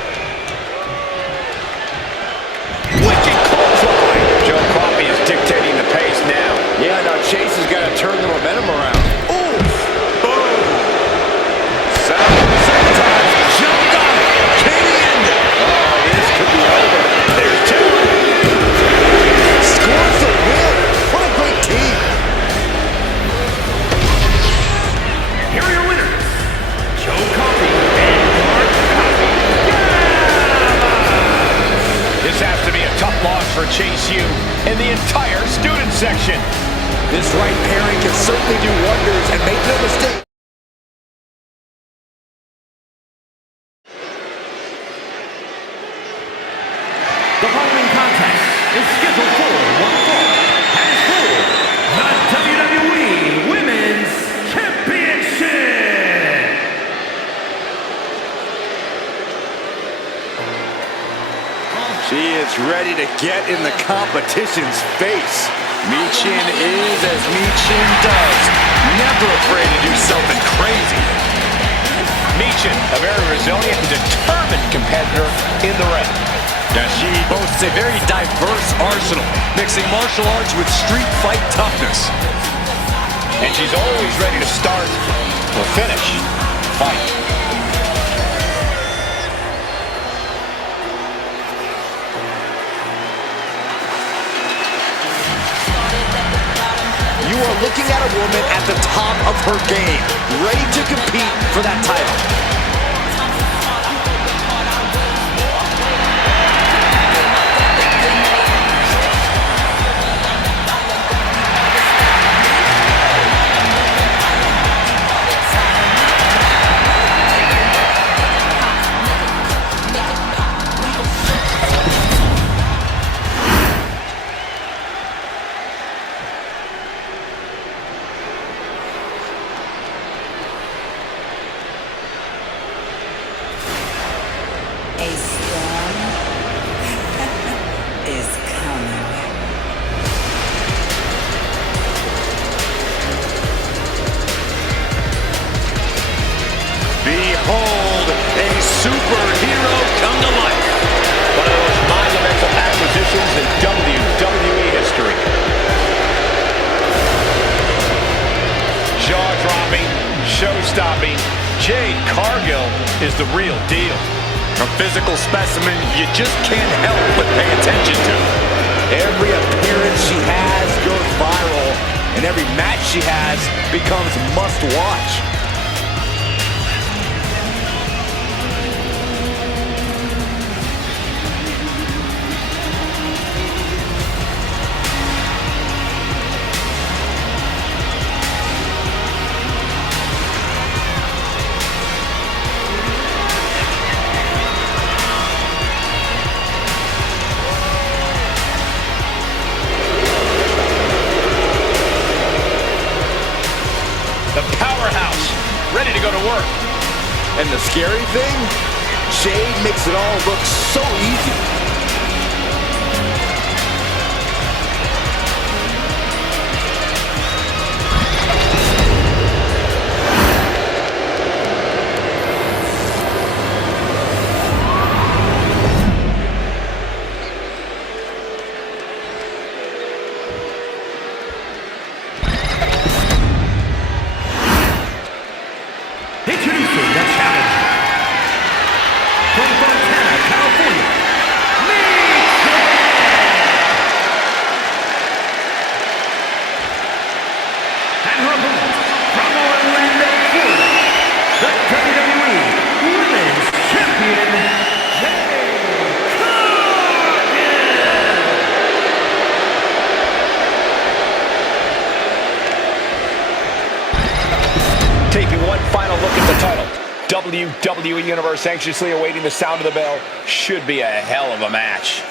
Wicked clothesline. Joe Coffey is dictating the pace now. Yeah, now Chase has got to turn the momentum around. Ooh! Boom! Sometimes jumped on it. Can he end it? Oh, this could be over. There's two. Scores the win. What a great team. Here are your winners, Joe Coffey and This has to be a tough loss for Chase U and the entire student section. This right pairing can certainly do wonders, and make no mistake. The following contest is scheduled for one fall and is for the WWE Women's Championship. She is ready to get in the competition's face. Michin is as Michin does. Never afraid to do something crazy. Michin, a very resilient and determined competitor in the ring. Now she boasts a very diverse arsenal, mixing martial arts with street fight toughness. And she's always ready to start or finish a fight. You are looking at a woman at the top of her game, ready to compete for that title. A storm is coming. Behold, a superhero come to life. One of the most monumental acquisitions in WWE history. Jaw-dropping, show-stopping, Jade Cargill is the real deal. A physical specimen you just can't help but pay attention to. Every appearance she has goes viral, and every match she has becomes must-watch. to work. And the scary thing, Jade makes it all look so easy. Introducing the challenger from Fontana, California, Michin! And her opponent from Orlando, Florida, the WWE Women's Champion, Jade Cargill! Taking one final look at the title. WWE Universe anxiously awaiting the sound of the bell. Should be a hell of a match.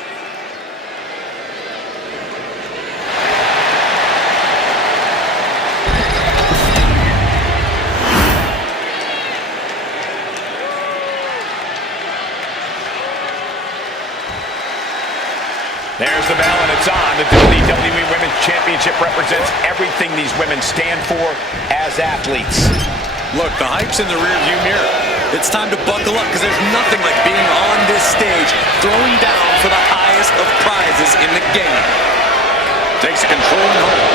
There's the bell and it's on. The WWE Women's Championship represents everything these women stand for as athletes. Look, the hype's in the rearview mirror. It's time to buckle up because there's nothing like being on this stage, throwing down for the highest of prizes in the game. Takes control and hold.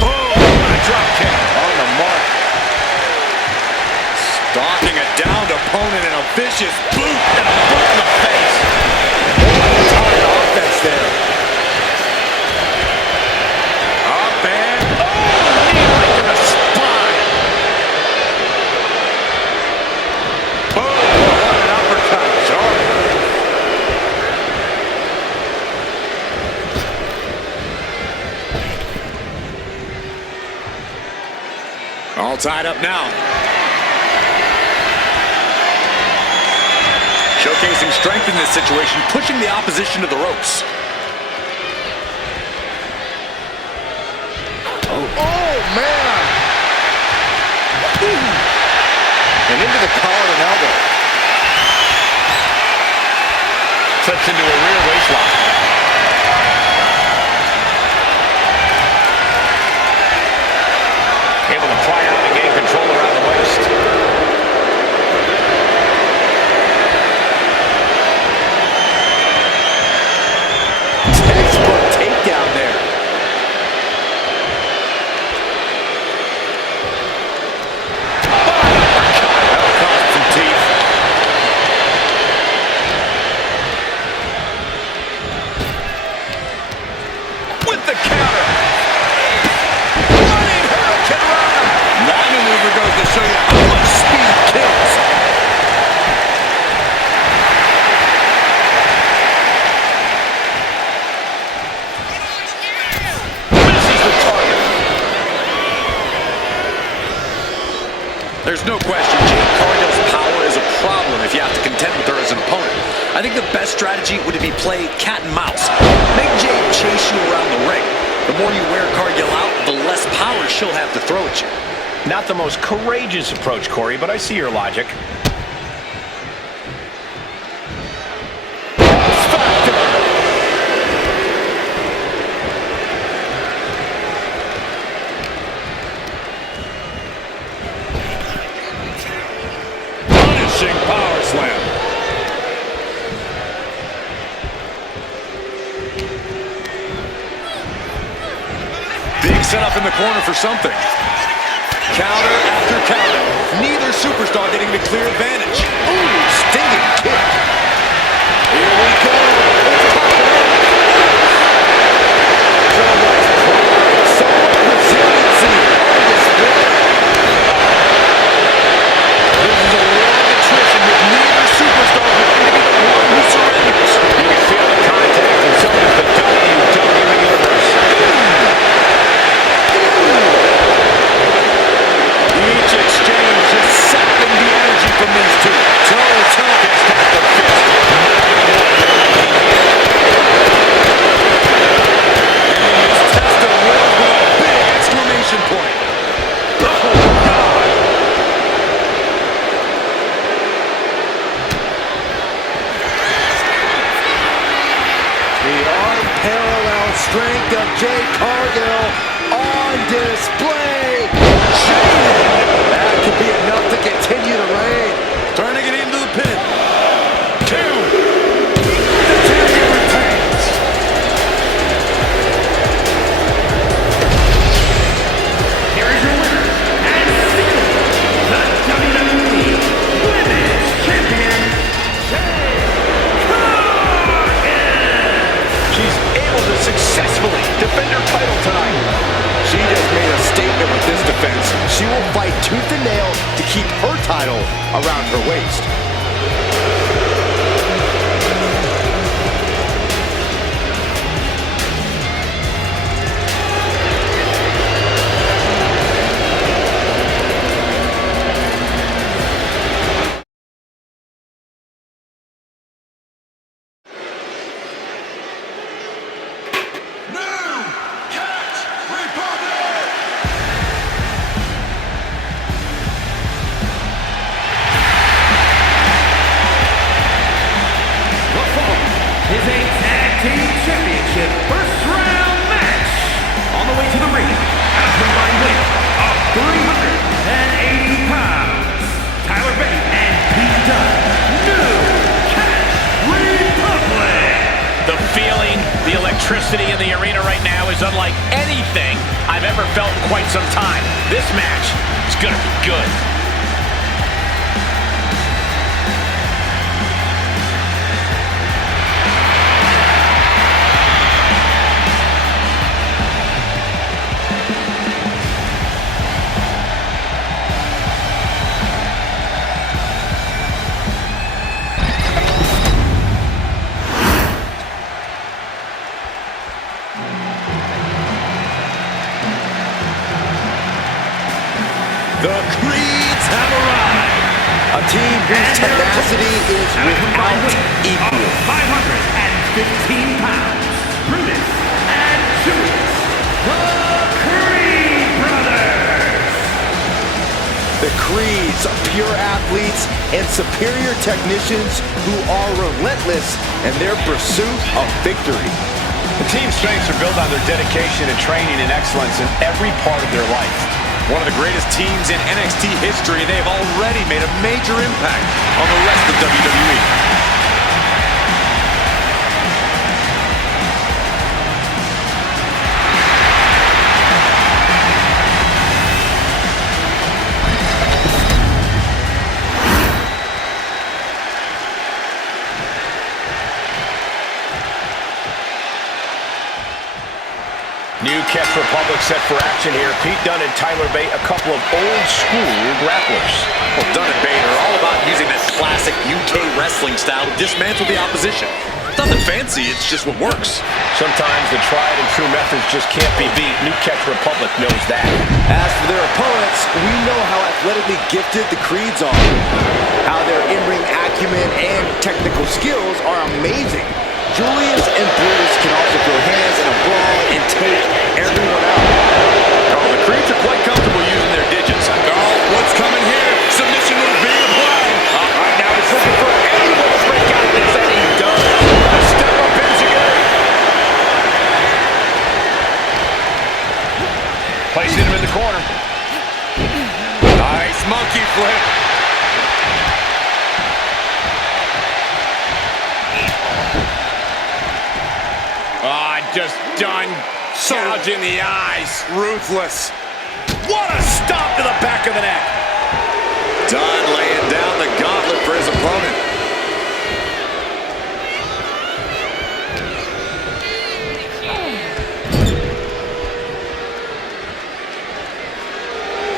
Oh, what a drop kick. On the mark. Stalking a downed opponent in a vicious boot and a boot in the face. Target offense there. Up and knee right to the spine. Oh, what an uppercut. Sorry. All tied up now. Showcasing strength in this situation, pushing the opposition to the ropes. Oh, man! Ooh. And into the collar and elbow. Slips into a rear waistlock. Able to pry out and gain control around the waist. Textbook takedown there. That'll cost some teeth. With the counter. Running Hurricane Rana. That maneuver goes to show you how much speed kills. Misses the target. There's no question, Jade Cargill's power is a problem if you have to contend with her as an opponent. I think the best strategy would be play cat and mouse. Make Jade chase you around the ring. The more you wear Cargill out, the less power she'll have to throw at you. Not the most courageous approach, Corey, but I see your logic. Punishing power slam. Being set up in the corner for something. Counter after counter. Neither superstar getting the clear advantage. Ooh, stinging kick. Here we go. So much pride, so much resiliency on display. This is a long attrition with neither superstar wanting to be the one who surrenders. You can feel the contact and so does the WWE Universe. Each exchange just sapping the energy from these two. strength of Jade Cargill on display. That could be enough to continue the reign. Turning it into the pin. 2. The champion retains. Here is your winner, and still the WWE Women's Champion, Jade Cargill. She's able to successfully defend her title tonight. She just made a statement with this defense. She will fight tooth and nail to keep her title around her waist. Is a tag team championship first round match. On the way to the ring, at a combined weight of 380 pounds, Tyler Bate and Pete Dunne, New Catch Republic. The feeling, the electricity in the arena right now is unlike anything I've ever felt in quite some time. This match is going to be good. The Creeds have arrived. A team whose tenacity is without equal. 515 pounds, Brutus and Julius, the Creed brothers. The Creeds are pure athletes and superior technicians who are relentless in their pursuit of victory. The team's strengths are built on their dedication and training and excellence in every part of their life. One of the greatest teams in NXT history, they have already made a major impact on the rest of WWE. New Catch Republic set for action here. Pete Dunne and Tyler Bate, a couple of old-school grapplers. Well, Dunne and Bate are all about using that classic UK wrestling style to dismantle the opposition. It's nothing fancy, it's just what works. Sometimes the tried and true methods just can't be beat. New Catch Republic knows that. As for their opponents, we know how athletically gifted the Creeds are. How their in-ring acumen and technical skills are amazing. Julius and Brutus can also throw hands in a brawl and take everyone out. Oh, the Creeds are quite comfortable using their digits. Oh, what's coming here? Submission move being applied. Right now he's looking for anyone to break out of this, and he does. A step up Enzuigiri. Placing him in the corner. Nice monkey flip. Just done. Gouging the eyes. Ruthless. What a stop to the back of the neck. Dunne laying down the gauntlet for his opponent.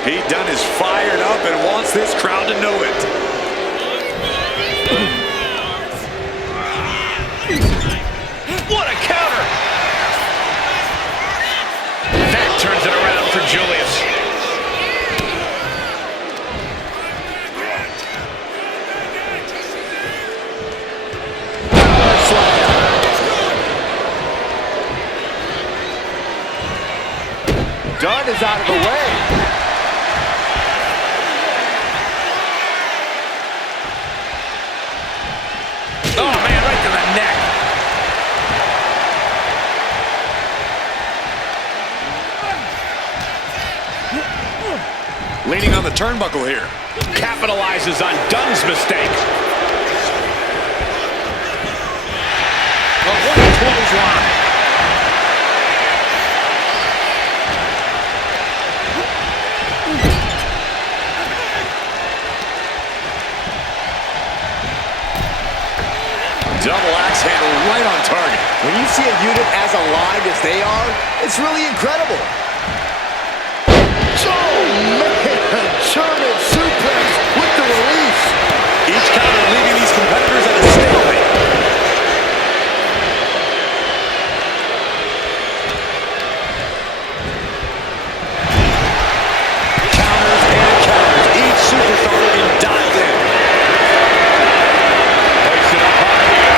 Pete Dunne is fired up and wants this crowd to know it. What a counter. That turns it around for Julius. Dunne is out of the way. Oh, man, right to the neck. Leaning on the turnbuckle here. Capitalizes on Dunn's mistake. Oh, what a clothesline. Double axe handle right on target. When you see a unit as aligned as they are, it's really incredible. Oh, man! German suplex with the release. Each counter leaving these competitors at a stalemate. Counters and counters. Each superstar looking dialed in. Place it up high here.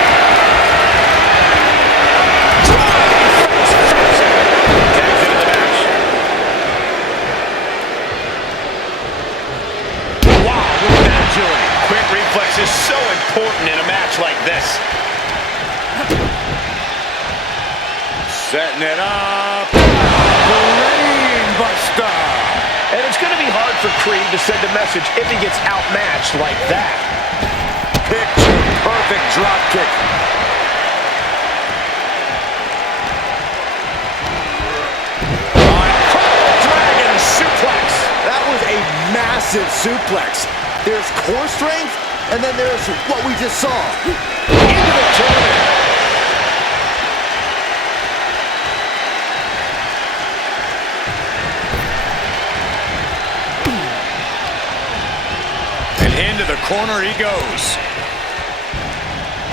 Tags into the match. Wow, look at that agility. Quick reflex is so important in a match like this. Setting it up. Brain buster. And it's going to be hard for Creed to send a message if he gets outmatched like that. Picture perfect drop kick. Dragon suplex. That was a massive suplex. There's core strength, and then there's what we just saw. Into the tournament. And into the corner he goes.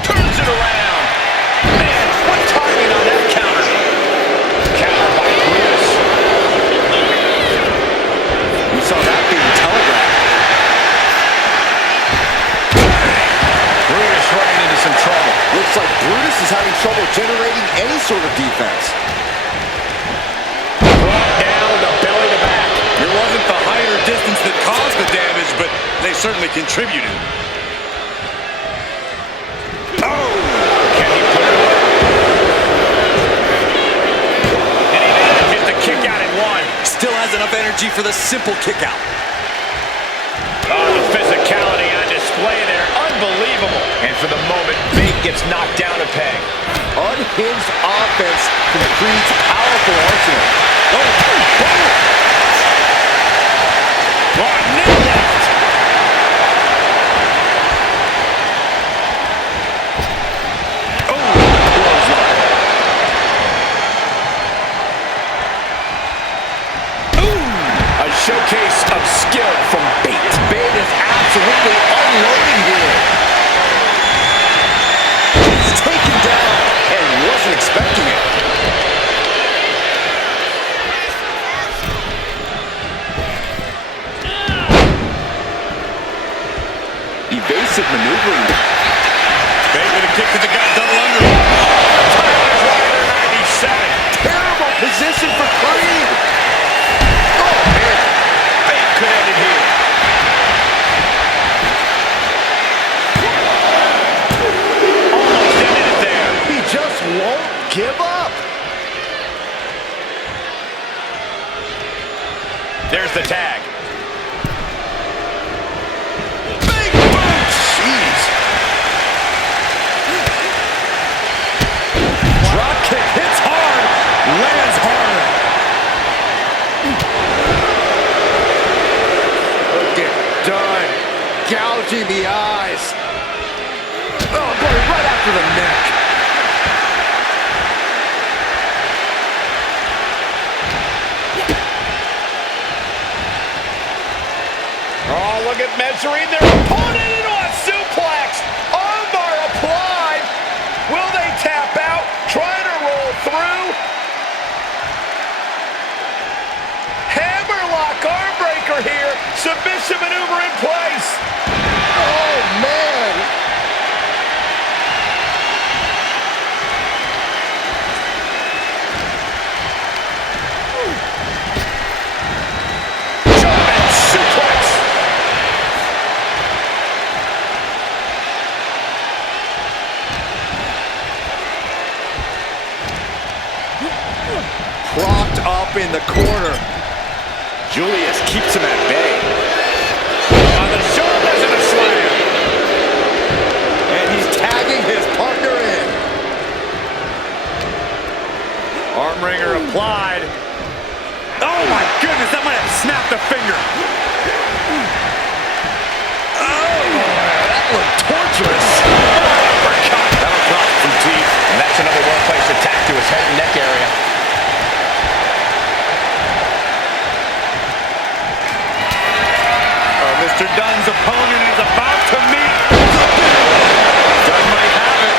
Turns it around. Man, what timing on that counter. Counter by Brutus. We saw that being telegraphed. Brutus running into some trouble. Looks like Brutus is having trouble generating any sort of defense. Brought down to belly to back. It wasn't the height or distance that caused the damage, but they certainly contributed. Oh! Can he put it away? And he manages to kick out at one. Still has enough energy for the simple kick out. Oh, the physicality on display there. Unbelievable. And for the moment, Big gets knocked down a peg. Unhinged offense from Creed's powerful arsenal. Oh, knee left. Oh, clothesline. Ooh, a showcase of skill from Bate. Bate is absolutely unloading here. He's taken down and wasn't expecting it. Evasive maneuvering. Bate with a kick to the gut, double under. Tyler's Rider 97. Terrible position for Creed. Oh, man. Bate could end it here. Almost ended it there. He just won't give up. There's the tag. Big boot. Jeez. Drop kick hits hard, lands hard. Look at Dunn. Gouging the eyes. Oh, going right after the neck. Oh, look at measuring their opponent into a suplex. Armbar applied. Will they tap out? Trying to roll through. Hammerlock arm breaker here. Submission maneuver in place. Oh, man. German suplex. Propped up in the corner. Julius keeps him at bay. his partner in. Arm wringer applied. Oh my goodness, that might have snapped a finger. Oh, that looked torturous. Uppercut. That'll cost some teeth. And that's another well-placed attack to his head and neck area. Oh, Mr. Dunn's opponent is about to meet the big one. Dunn might have it.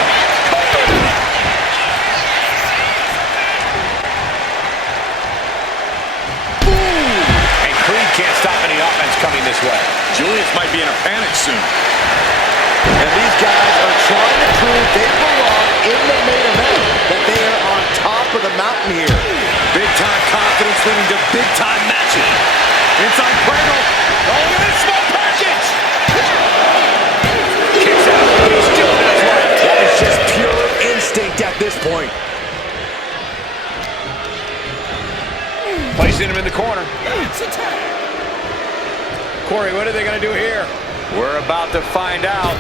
Can't stop any offense coming this way. Julius might be in a panic soon. And these guys are trying to prove they belong in the main event, that they are on top of the mountain here. Big-time confidence leading to big-time matching. Inside cradle. Oh, look at this small package. Kicks out. He still has life. That is just pure instinct at this point. Placing him in the corner. Corey, what are they going to do here? We're about to find out.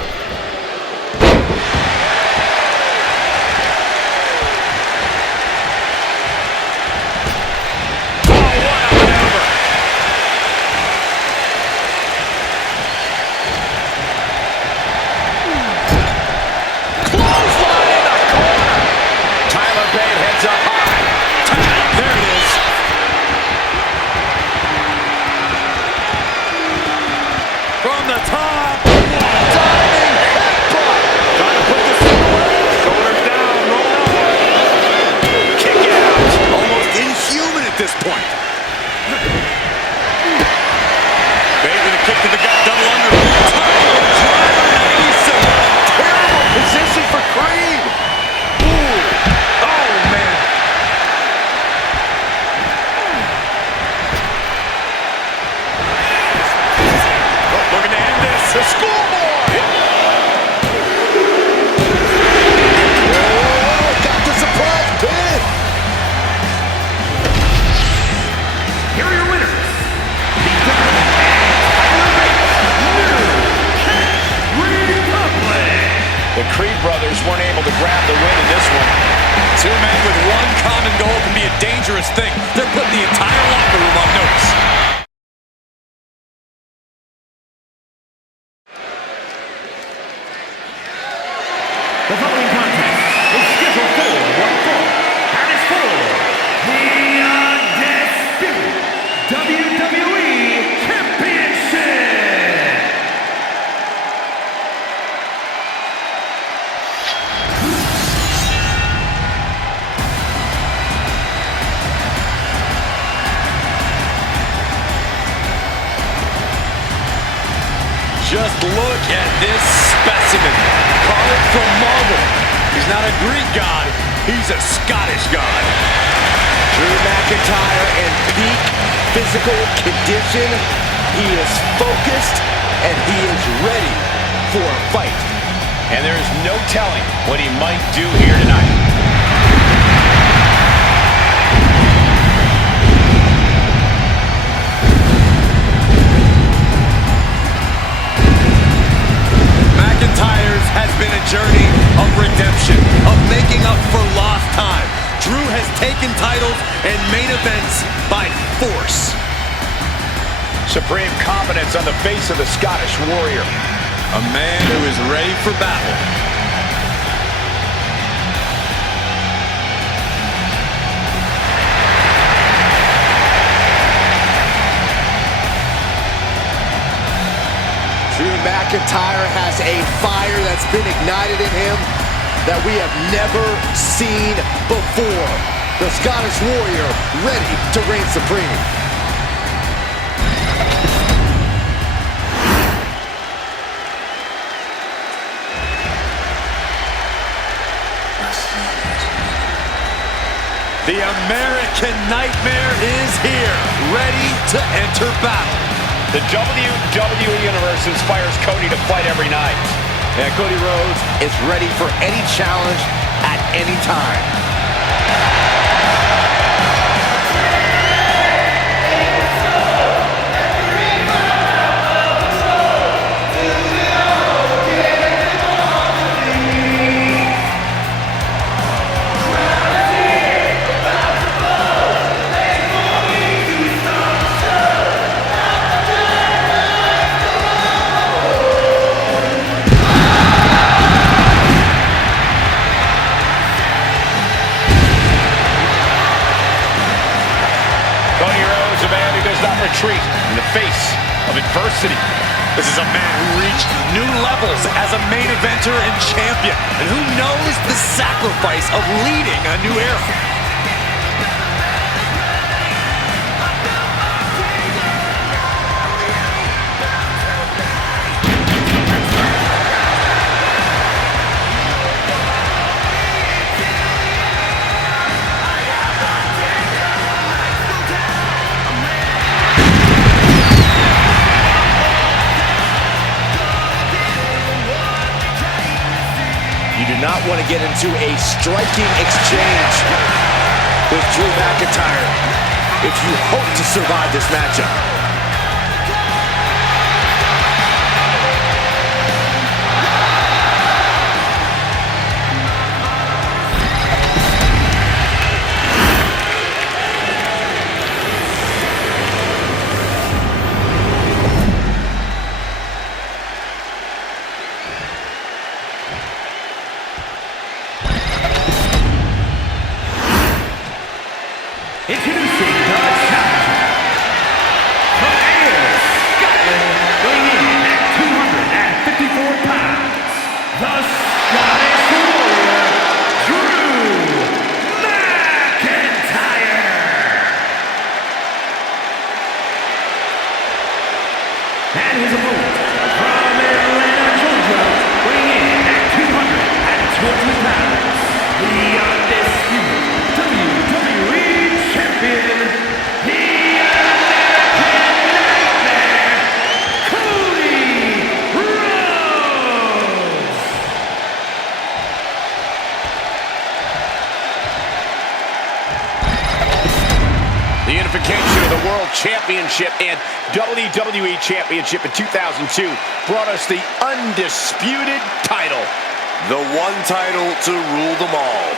Oh, what a maneuver. Clothesline in the corner. Tyler Bate heads up high. There it is. From the top. Diving headbutt. Trying to put this away. Shoulders down. Roll up. Kick out. Almost inhuman at this point. Bate with a kick to the gut. Double under. Terrible position for Creed. Ooh. Oh, man. Looking to end this. The schoolboy. Oh, got the surprise pin. Here are your winners. The Tyler Bate, New Republic. The Creed brothers weren't able to grab the win in this one. Two men with one common goal can be a dangerous thing. They're putting the entire locker room on notice. The following contest is scheduled for one fall, and it's for the Undisputed WWE Championship. Just look at this specimen. Carved from marble. He's not a Greek god. He's a Scottish god. Drew McIntyre in peak physical condition. He is focused and he is ready for a fight. And there is no telling what he might do here tonight. McIntyre's has been a journey of redemption, of making up for lost time. Drew has taken titles and main events by force. Supreme confidence on the face of the Scottish warrior. A man who is ready for battle. Drew McIntyre has a fire that's been ignited in him that we have never seen before. The Scottish warrior ready to reign supreme. The American Nightmare is here, ready to enter battle. The WWE Universe inspires Cody to fight every night. And Cody Rhodes is ready for any challenge at any time. new levels as a main eventer and champion. And who knows the sacrifice of leading a new era. You do not want to get into a striking exchange with Drew McIntyre if you hope to survive this matchup. Introducing the challenger from Ayr, Scotland, weighing in at 254 pounds, the Scottish Warrior, Drew McIntyre. And his opponent from Atlanta, Georgia, weighing in at 220 pounds, the undisputed WWE Champion, the American Nightmare, Cody Rhodes. The unification of the World Championship and WWE Championship in 2002 brought us the Undisputed title. The one title to rule them all.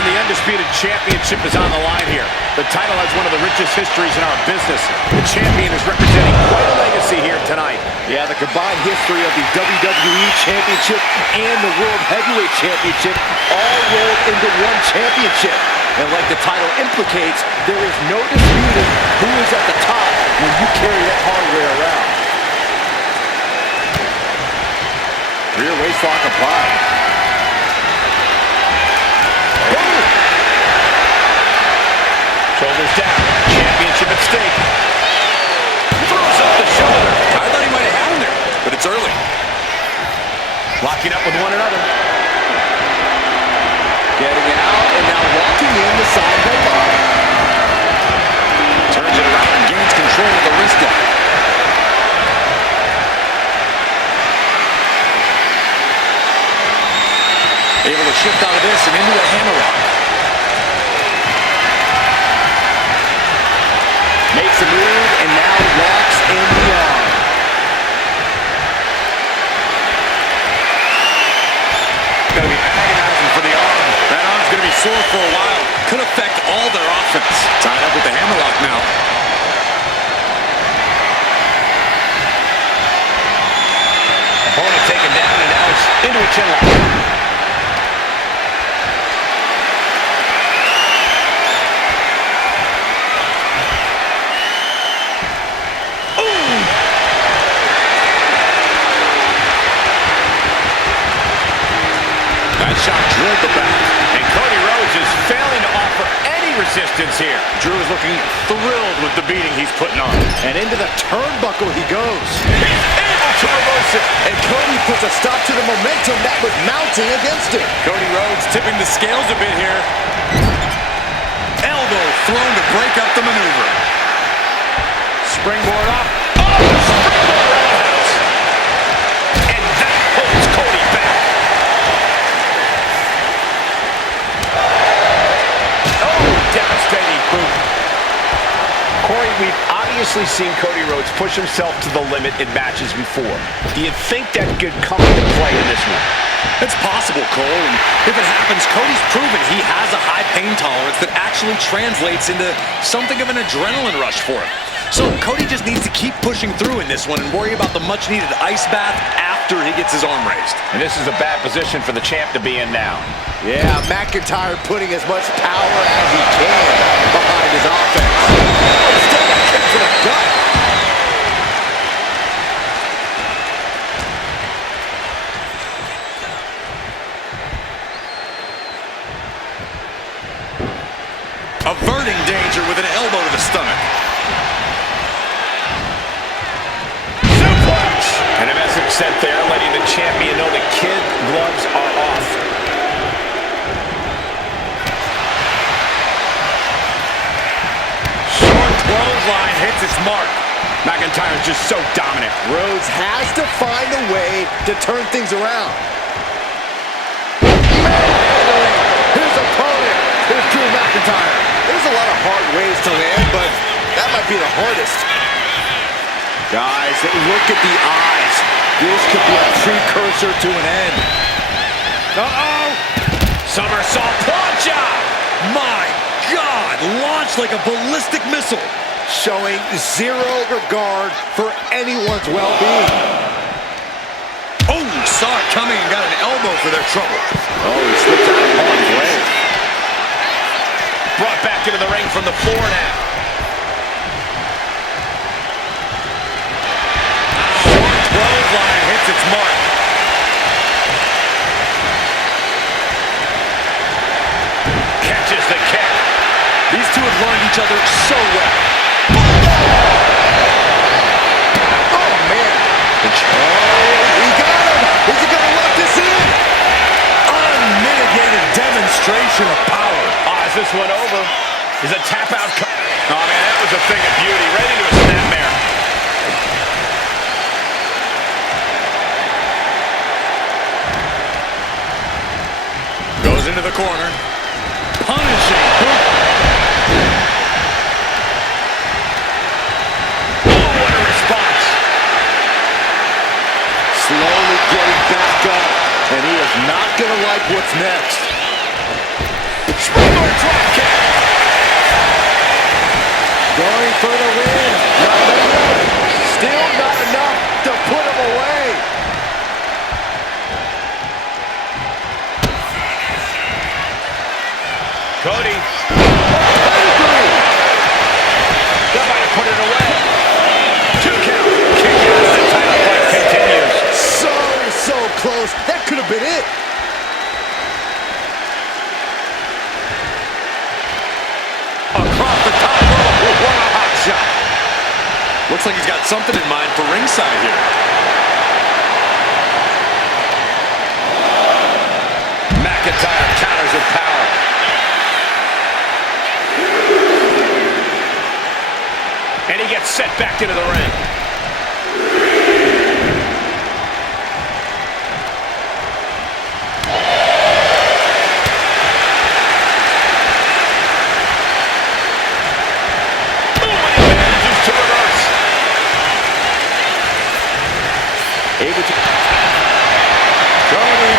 The Undisputed Championship is on the line here. The title has one of the richest histories in our business. The champion is representing quite a legacy here tonight. Yeah, the combined history of the WWE Championship and the World Heavyweight Championship all rolled into one championship. And like the title implicates, there is no disputing who is at the top when you carry that hardware around. Rear waistlock applied. Shoulders down. Championship at stake. Throws up the shoulder. I thought he might have had him there, but it's early. Locking up with one another. Getting out and now walking in the side headlock. Turns it around and gains control of the wrist lock. Able to shift out of this and into a hammerlock. Makes a move and now locks in the arm. Gonna be agonizing for the arm. That arm's gonna be sore for a while. Could affect all their offense. Tied up with the hammerlock now. Opponent taken down and now it's into a chin lock. Shot drilled the back, and Cody Rhodes is failing to offer any resistance here. Drew is looking thrilled with the beating he's putting on. And into the turnbuckle he goes. He's able to reverse it. And Cody puts a stop to the momentum that was mounting against him. Cody Rhodes tipping the scales a bit here. Elbow thrown to break up the maneuver. Springboard up. Oh, springboard roundhouse. And that holds Cody back. Devastating boot. Corey, we've obviously seen Cody Rhodes push himself to the limit in matches before. Do you think that could come into play in this one? It's possible, Cole, and if it happens, Cody's proven he has a high pain tolerance that actually translates into something of an adrenaline rush for him. So Cody just needs to keep pushing through in this one and worry about the much-needed ice bath after he gets his arm raised. And this is a bad position for the champ to be in now. Yeah, McIntyre putting as much power as he can behind his offense. Instead of a kick to the gut. Averting danger with an elbow to the stomach. And a message sent there, letting the champion know the kid gloves are off. Short clothesline hits its mark. McIntyre's just so dominant. Rhodes has to find a way to turn things around. Manhandling his opponent. Here's Drew McIntyre. There's a lot of hard ways to land, but that might be the hardest. Guys, look at the eyes. This could be a precursor to an end. Uh-oh! Somersault plancha! My God! Launched like a ballistic missile. Showing zero regard for anyone's well-being. Oh, saw it coming and got an elbow for their trouble. Oh, he slipped out of harm's way. Brought back into the ring from the floor now. Short clothesline hits its mark. Catches the kick. These two have learned each other so well. Oh, man. Oh, he got him. Is he going to lock this in? Unmitigated demonstration of power. Is this one over? Is a tap out? Oh, man, that was a thing of beauty. Right into a snapmare. Goes into the corner. Punishing. Oh, what a response. Slowly getting back up, and he is not going to like what's next. Springboard drop kick. Going for the win. Not enough. Still not enough to put him away. Cody. That might have put it away. 2 count. Kick out as the title fight continues. So close. That could have been it. Across the top rope. What a hot shot. Looks like he's got something in mind for ringside here. McIntyre counters with power. And he gets set back into the ring. Able to... Cody.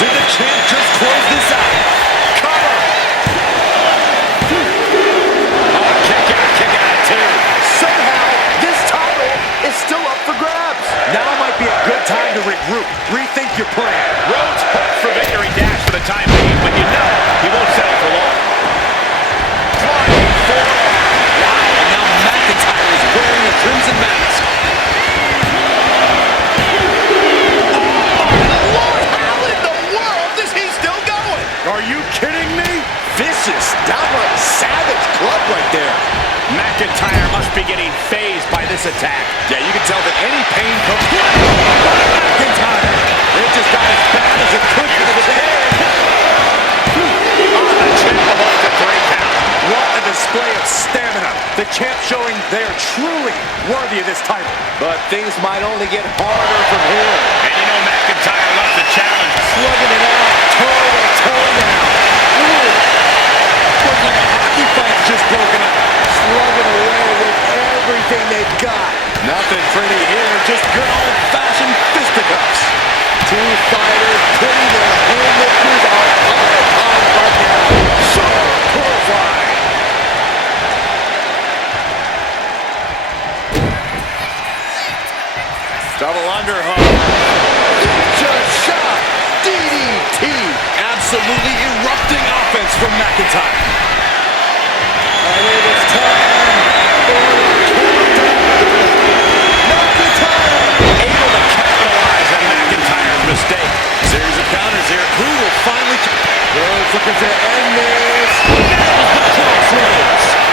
Did the champ just close this out? Cover. Oh, kick out, too. Somehow, this title is still up for grabs. Now might be a good time to regroup. Rethink your plan. Rhodes hopes for victory dash for the time being, but you know he won't settle for long. Flying forward. Wow, and now McIntyre is wearing a crimson mask. Are you kidding me? Vicious, downright savage club right there. McIntyre must be getting phased by this attack. Yeah, you can tell that any pain comes from McIntyre. It just got as bad as it could for the champ. The champ avoids a 3 count. What a display of stamina. The champ showing they are truly worthy of this title. But things might only get harder from here. And you know McIntyre loves the challenge. Slugging it out, toe-to-toe now. Ooh. Looks like a hockey fight's just broken up. Slugging away with everything they've got. Nothing pretty here, just good old-fashioned fisticuffs. Two fighters putting their haymakers on all time right now. Clothesline. Double underhook. Just shot. DDT. Absolutely erupting offense from McIntyre. I believe it's time for the countdown. McIntyre. Able to capitalize on McIntyre's mistake. Series of counters here. Who will finally... Rhodes looking to end this.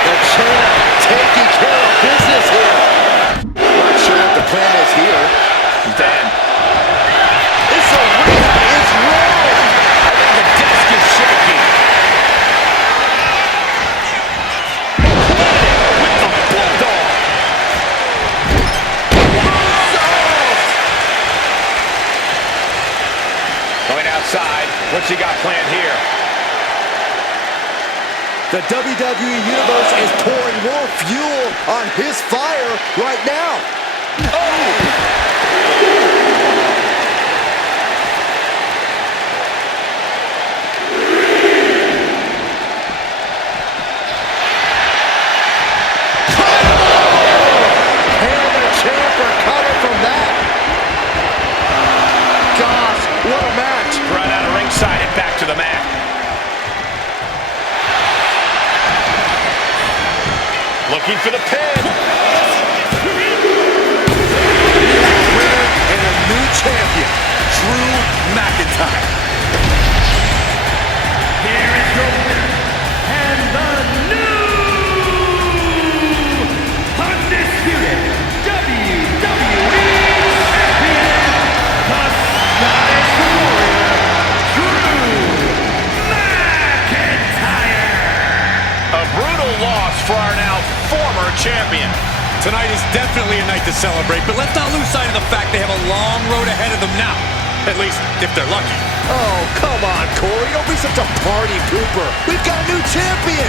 The champ taking care of business here. Not sure what the plan is here. Dan. This arena is wrong. I think the desk is shaking. With the bulldog. Going outside. What's he got planned here? The WWE Universe is pouring more fuel on his fire right now. And the champ recovered from that. Gosh, what a match. Right out of ringside and back to the mat. Looking for the pin. And a new champion, Drew McIntyre. Here is your winner, and the new Undisputed WWE Champion, the Scottish Warrior, Drew McIntyre. A brutal loss for our now former champion. Tonight is definitely a night to celebrate, but let's not lose sight of the fact they have a long road ahead of them now. At least, if they're lucky. Oh, come on, Corey. Don't be such a party pooper. We've got a new champion.